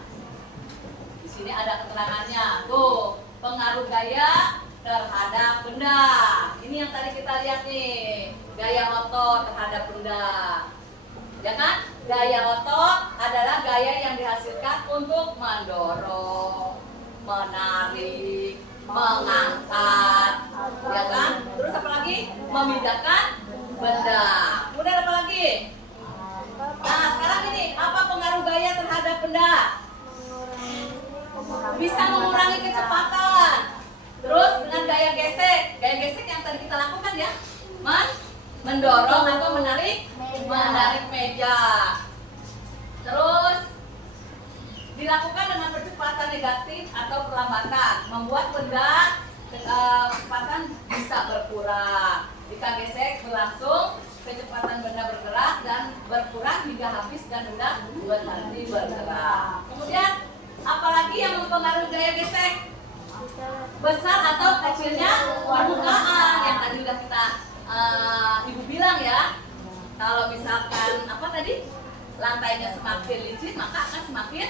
Di sini ada keterangannya. Tuh, pengaruh gaya terhadap benda. Ini yang tadi kita lihat nih, gaya otot terhadap benda. Ya kan? Gaya otot adalah gaya yang dihasilkan untuk mendorong, menarik, mengangkat, ya kan? Terus apa lagi? Memindahkan benda. Kemudian apa lagi? Nah, sekarang ini apa pengaruh gaya terhadap benda? Bisa mengurangi kecepatan. Terus dengan gaya gesek yang tadi kita lakukan ya, mendorong atau menarik meja. Terus dilakukan dengan percepatan negatif atau perlambatan, membuat benda kecepatan bisa berkurang. Jika gesek berlangsung, kecepatan benda bergerak dan berkurang hingga habis dan benda berhenti bergerak. Kemudian apalagi yang mempengaruhi gaya gesek? Besar atau kecilnya permukaan yang tadi udah kita Ibu bilang ya. Kalau misalkan apa tadi? Lantainya semakin licin maka akan semakin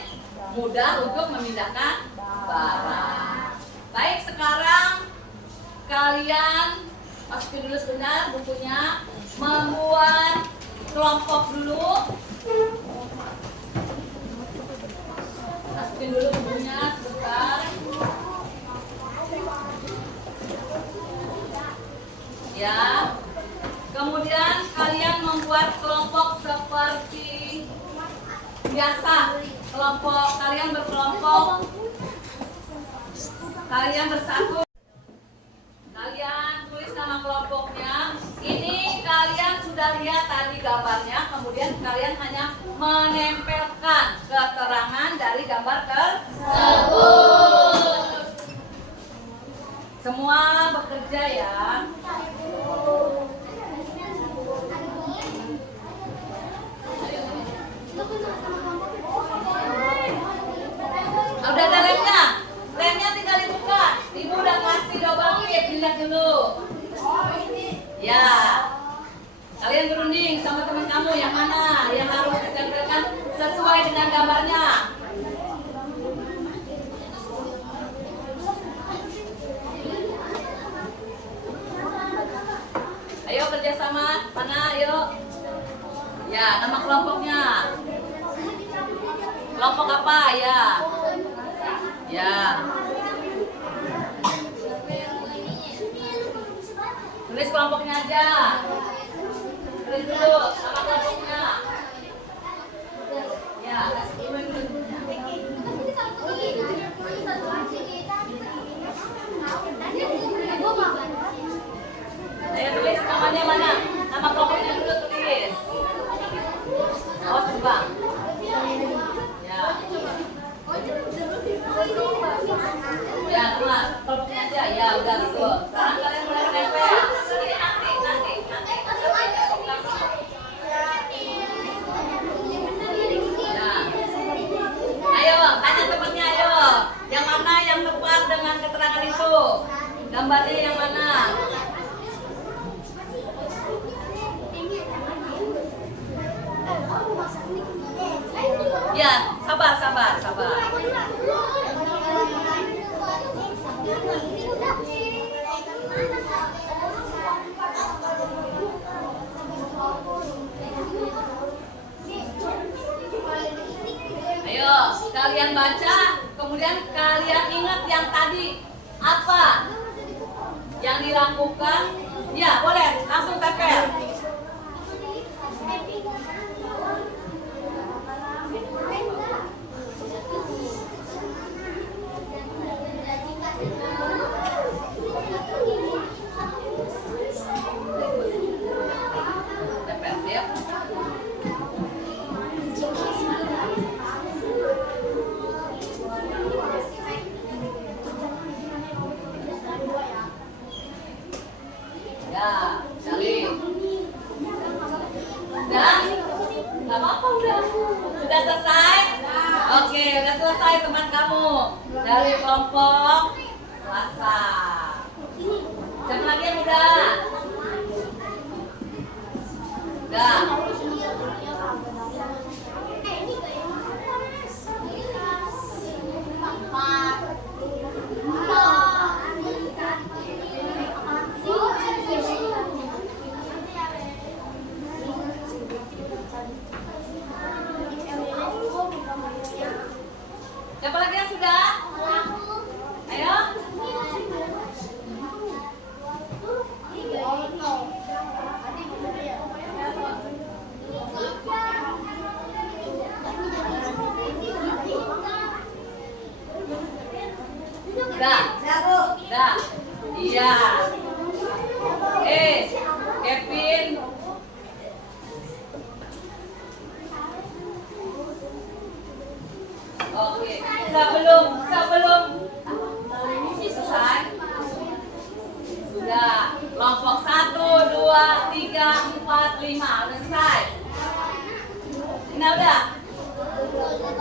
mudah untuk memindahkan barang. Baik, sekarang kalian masukin dulu sebentar bukunya, membuat kelompok dulu. Masukin dulu bukunya sebentar. Ya. Kemudian kalian membuat kelompok seperti biasa. Kelompok kalian berkelompok. Kalian bersatu. Kalian tulis nama kelompoknya. Ini kalian sudah lihat tadi gambarnya. Kemudian kalian hanya menempelkan keterangan dari gambar tersebut. Semua bekerja ya. Udah ada lemnya? Lemnya tinggal dibuka. Ibu udah kasih double kit, dilihat dulu. Ya. Kalian berunding sama teman kamu yang mana yang harus ditempelkan sesuai dengan gambarnya. Ayo kerjasama, mana ayo. Ya, nama kelompoknya. Kelompok apa ya? Ya. Tulis kelompoknya aja. Tulis dulu nama kelompoknya. Ya, kasih dulu dulu. Ayo tulis namanya mana? Nama kelompoknya dulu tulis. Awas bang. Ya. Ya, kelas kelompoknya aja. Ya, udah betul. Sekarang kalian mulai menempel. Nanti. Ya. Ayo, tanya temennya ayo. Yang mana yang tepat dengan keterangan itu? Gambarnya yang mana? Ya, sabar. Ayo, kalian baca, kemudian kalian ingat yang tadi apa yang dilakukan. Ya, boleh, langsung tempel. Ya, cari. Udah? Gak apa-apa udah. Sudah selesai? Oke, udah selesai teman kamu dari kelompok Lasa. Siapa lagi yang udah? Udah. Siapa lagi yang sudah? Ayo. Dah. Dah. Iya. Kevin. Oke. Sebelum selesai. Sudah. Kelompok 1, 2, 3, 4, 5. Udah selesai. Nah, udah.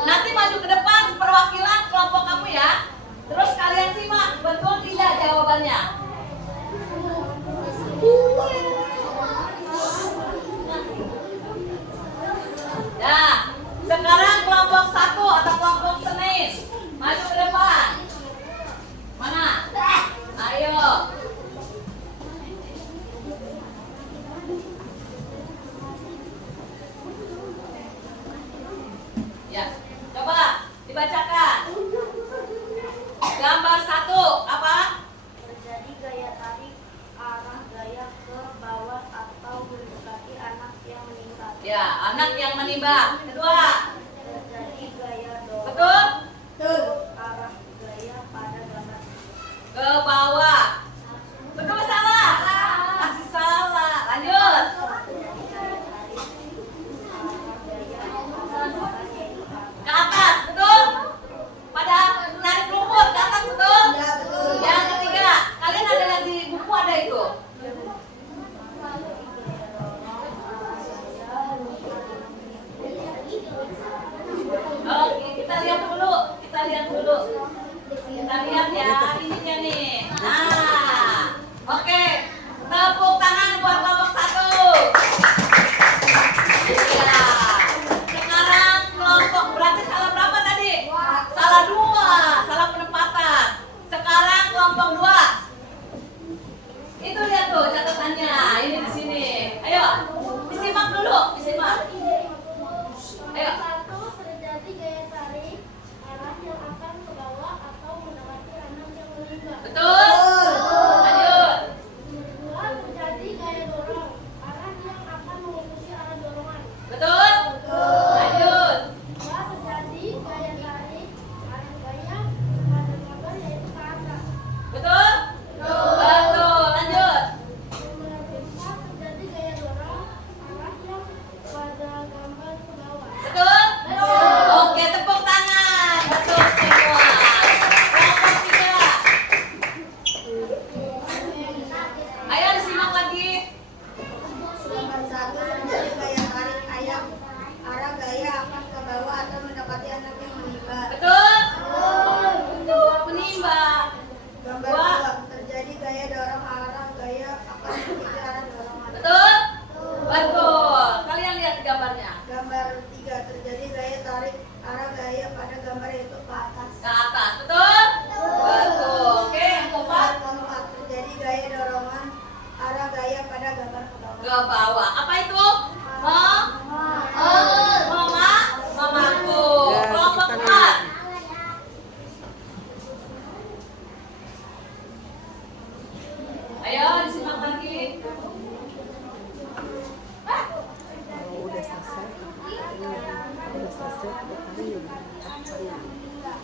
Nanti maju ke depan perwakilan kelompok kamu ya. Terus kalian simak betul tidak jawabannya. Nah, sekarang kelompok 1 atau kelompok Senin. anak yang menimba. Kedua, terjadi gaya dorong betul? arah gaya pada gambar. Ke bawah. Betul salah? Masih salah. Lanjut. Ke atas, betul? Pada narik rumput ke atas, betul? Ya, betul. Yang ketiga, kalian ada yang di buku ada itu? Oke, kita lihat dulu. Kita lihat ya, ininya nih. Nah, oke. Tepuk tangan buat kelompok 1. Iya. Sekarang kelompok berarti salah berapa tadi? Salah 2, salah penempatan. Sekarang kelompok 2. Itu lihat tuh catatannya. Ini di sini. Ayo, disimak dulu, disimak. Ayo. Satu, terjadi gaya tarik arah yang akan ke bawah atau mendekati anak yang meninggal. Betul? Lanjut. Dua, terjadi gaya dorong arah yang akan mengikuti arah dorongan. Betul? Lanjut. Dua, terjadi gaya tarik arah gaya pada gambar yaitu ke atas. Betul? Betul. Lanjut. Empat, terjadi gaya dorong arah yang pada gambar ke bawah. Betul? Oke, tepuk tangan. Betul semua. Kelompok 3. Ayo disimak lagi. Gambar 1 terjadi gaya tarik ayam arah gaya akan ke bawah atau mendekati anak yang menimba. Betul? Betul. Menimba. Gambar Dua. 2 terjadi gaya dorong arah gaya akan mengikuti arah dorongan. Betul? Betul. Kalian lihat gambarnya. Gambar 3 terjadi gaya tarik arah gaya pada gambar yaitu ke atas. Ke atas. Betul? Betul. Oke, yang keempat. Gambar 4 terjadi gaya dorongan arah gaya pada gambar ke bawah. Ke bawah. Apa itu? Memaku. Kelompok 4. Ayo disimak lagi.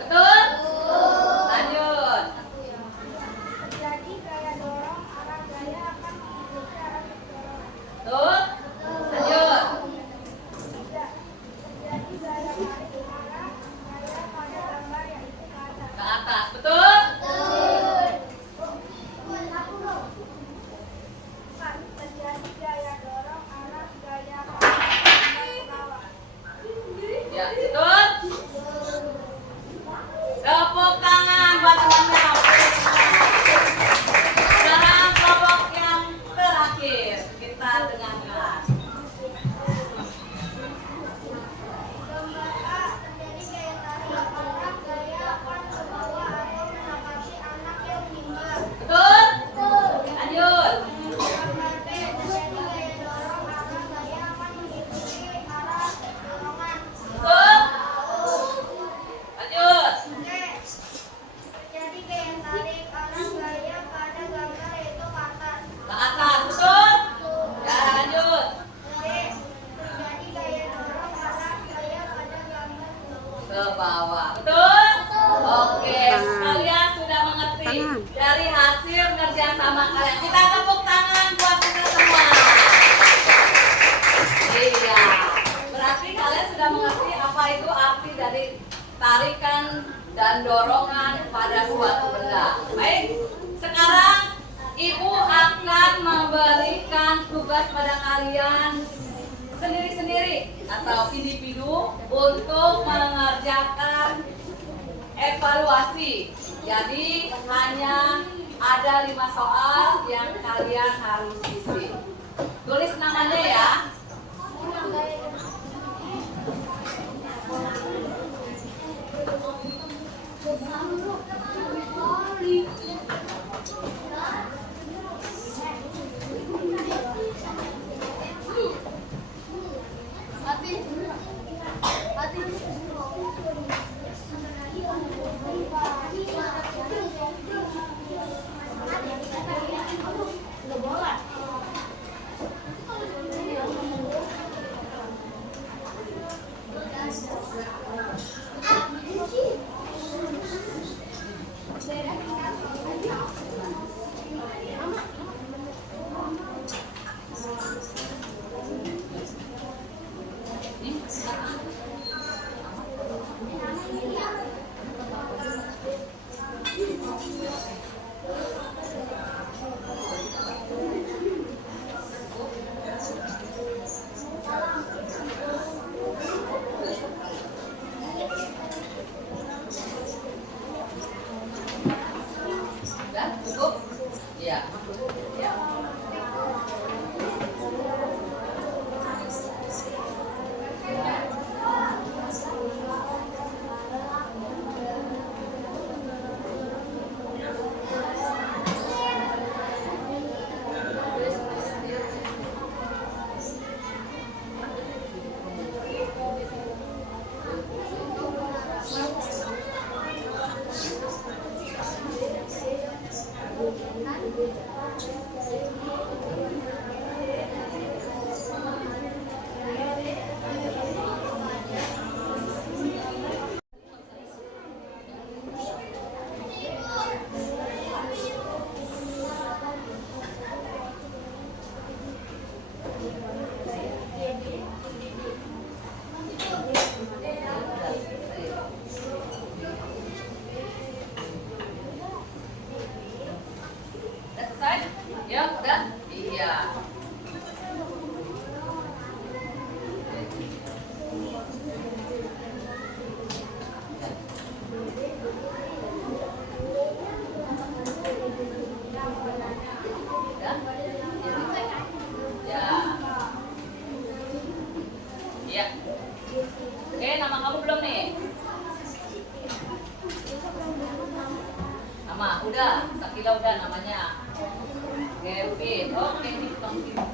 Betul? Lanjut. Terjadi gaya dorong arah gaya akan mengikuti arah dorongan. Betul? Lanjut. Terjadi gaya tarik arah gaya pada gambar yaitu ke atas. Ke atas. Betul? Empat, terjadi gaya dorong arah gaya pada gambar ke bawah. Ya, betul? Tepuk tangan buat temannya. Sekarang kelompok yang terakhir kita dengarkan. Gambar A, terjadi gaya tarik arah gaya akan ke bawah atau mendekati anak yang meninggal. Betul? Lanjut. Gambar B, terjadi gaya dorong arah gaya akan mengikuti arah dorongan. Betul? Lanjut. C, terjadi gaya tarik arah gaya pada gambar yaitu ke atas. Ke atas. Betul? Ya, lanjut. D, terjadi gaya dorong arah gaya pada gambar ke bawah. Ke bawah. Betul? Oke, kalian sudah mengerti dari hasil kerjasama kalian. Kita tepuk tangan buat kita semua. Iya. Berarti kalian sudah mengerti apa itu arti dari tarikan dan dorongan pada suatu benda. Baik, sekarang Ibu akan memberikan tugas pada kalian sendiri-sendiri atau individu untuk mengerjakan evaluasi. Jadi hanya ada 5 soal yang kalian harus isi. Tulis namanya ya. Oke, ini tukang tidur.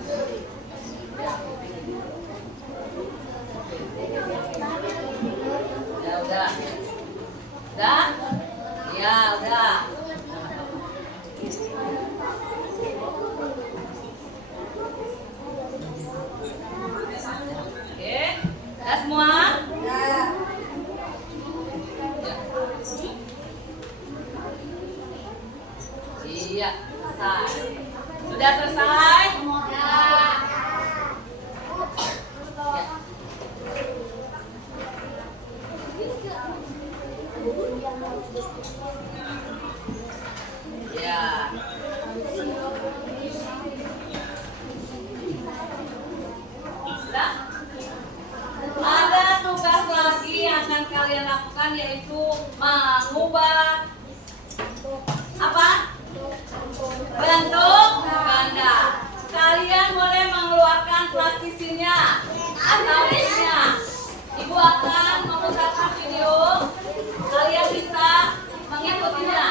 Ya udah. Udah? Ya udah. Oke, udah semua? Ya. Iya, selesai. Sudah selesai? Ya. Sudah? Ada tugas lagi yang akan kalian lakukan yaitu mengubah apa? Bentuk ganda. Kalian boleh mengeluarkan plastisinya atau listnya. Ibu akan memutarkan video. Kalian bisa mengikutinya.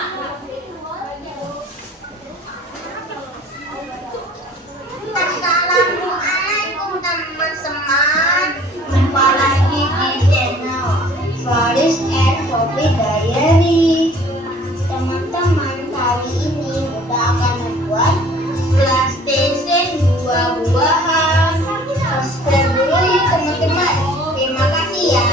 Assalamualaikum teman-teman. Jumpa lagi di channel Floris and Sophie Diary. Teman-teman, kali ini kita akan membuat PlayStation buah-buahan. Subscribe dulu ya teman-teman. Terima kasih ya.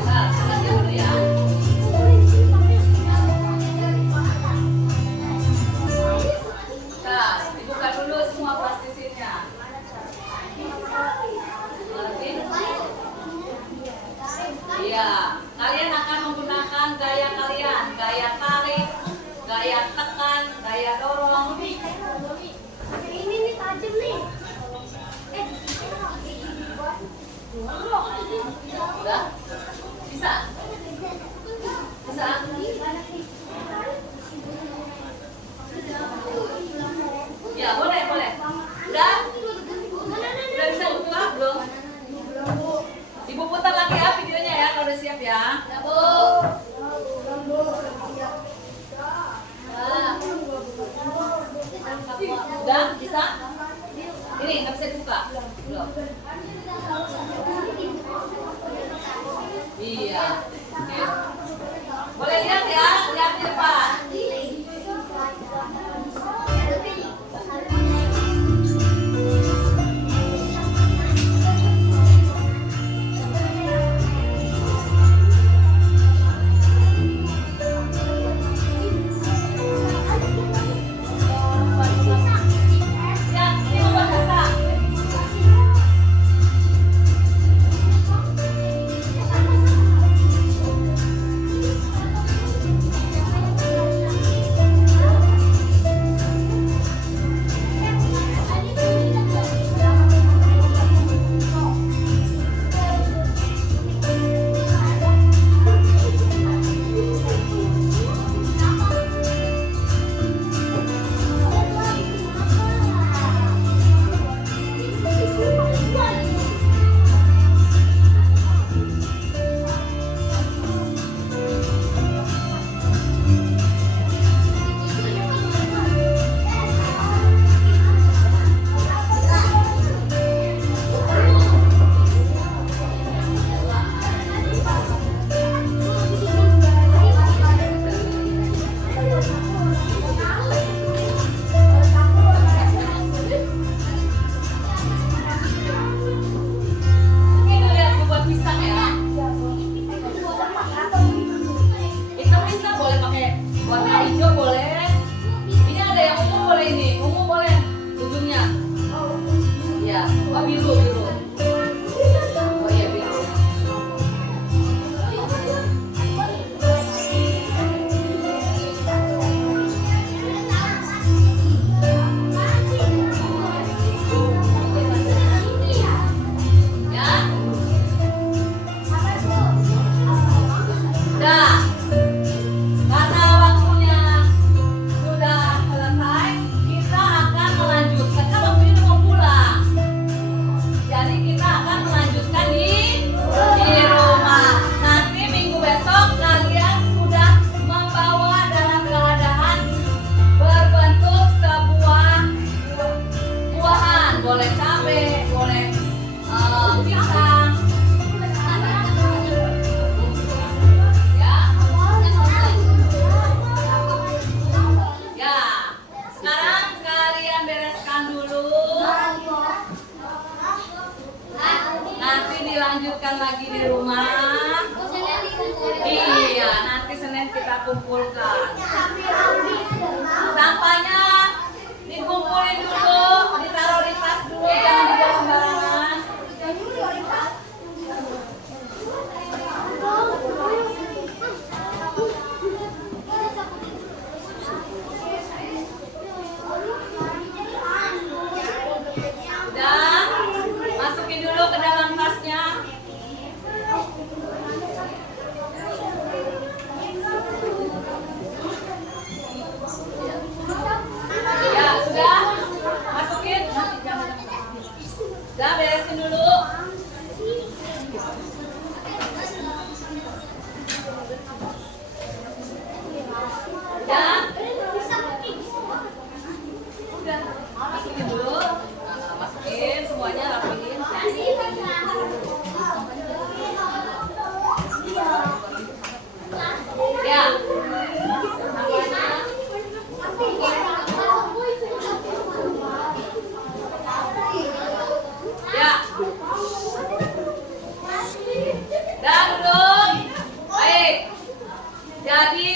Nah, sekarang dulu ya. Nah, dibuka dulu semua plastisinya. Ngerti? Iya, kalian akan menggunakan gaya kalian, gaya tarik, gaya tekan, gaya dorong. Ini nih tajam nih. Udah? Bisa? Bisa? Ya, boleh, boleh. Udah? Udah bisa dibuka belum? Ibu putar lagi ya videonya ya kalau udah siap ya. Udah? Bisa? Ini nggak bisa dibuka? Belum? Iya. Oke. Boleh lihat ya, lihat di depan. Ya, ini membuat rasa. lanjutkan lagi di rumah. Iya, nanti Senin kita kumpulkan. Sampahnya dikumpulin dulu, ditaruh di tas dulu, jangan dibawa sembarangan. Udah, masukin dulu ke dalam tasnya. Ya, sudah. Masukin. Udah, beresin dulu. Udah. Udah. Masukin dulu. Masukin semuanya, rapiin. Ya. Ya. Dah duduk. Baik. Jadi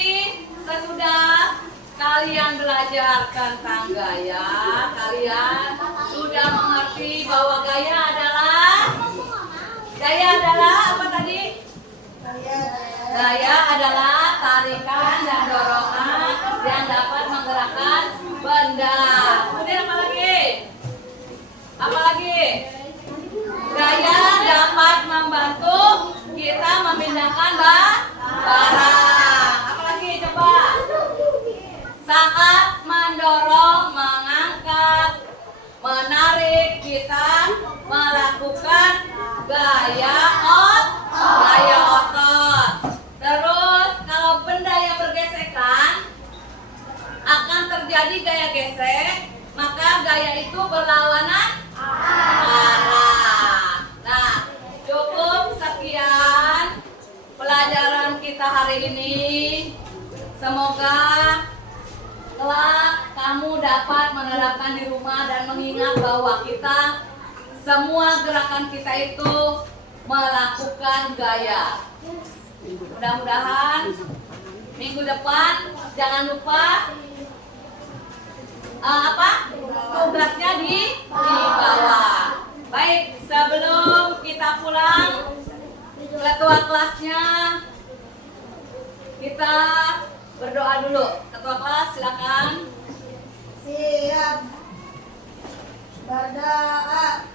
sesudah kalian belajar tentang gaya, kalian sudah mengerti bahwa gaya adalah apa tadi? Gaya adalah tarikan dan dorongan yang dapat menggerakkan benda. Kemudian apa lagi? Apa lagi? Gaya dapat membantu kita memindahkan barang. Apa lagi coba? Saat mendorong, mengangkat, menarik, kita melakukan gaya otot. Terus kalau benda yang bergesekan akan terjadi gaya gesek, maka gaya itu berlawanan arah. Nah, cukup sekian pelajaran kita hari ini. Semoga kelak kamu dapat menerapkan di rumah dan mengingat bahwa kita semua gerakan kita itu melakukan gaya. Mudah-mudahan minggu depan jangan lupa tugasnya dibawa. Baik, sebelum kita pulang, ketua kelasnya kita berdoa dulu. Ketua kelas silakan. Siap. Berdoa.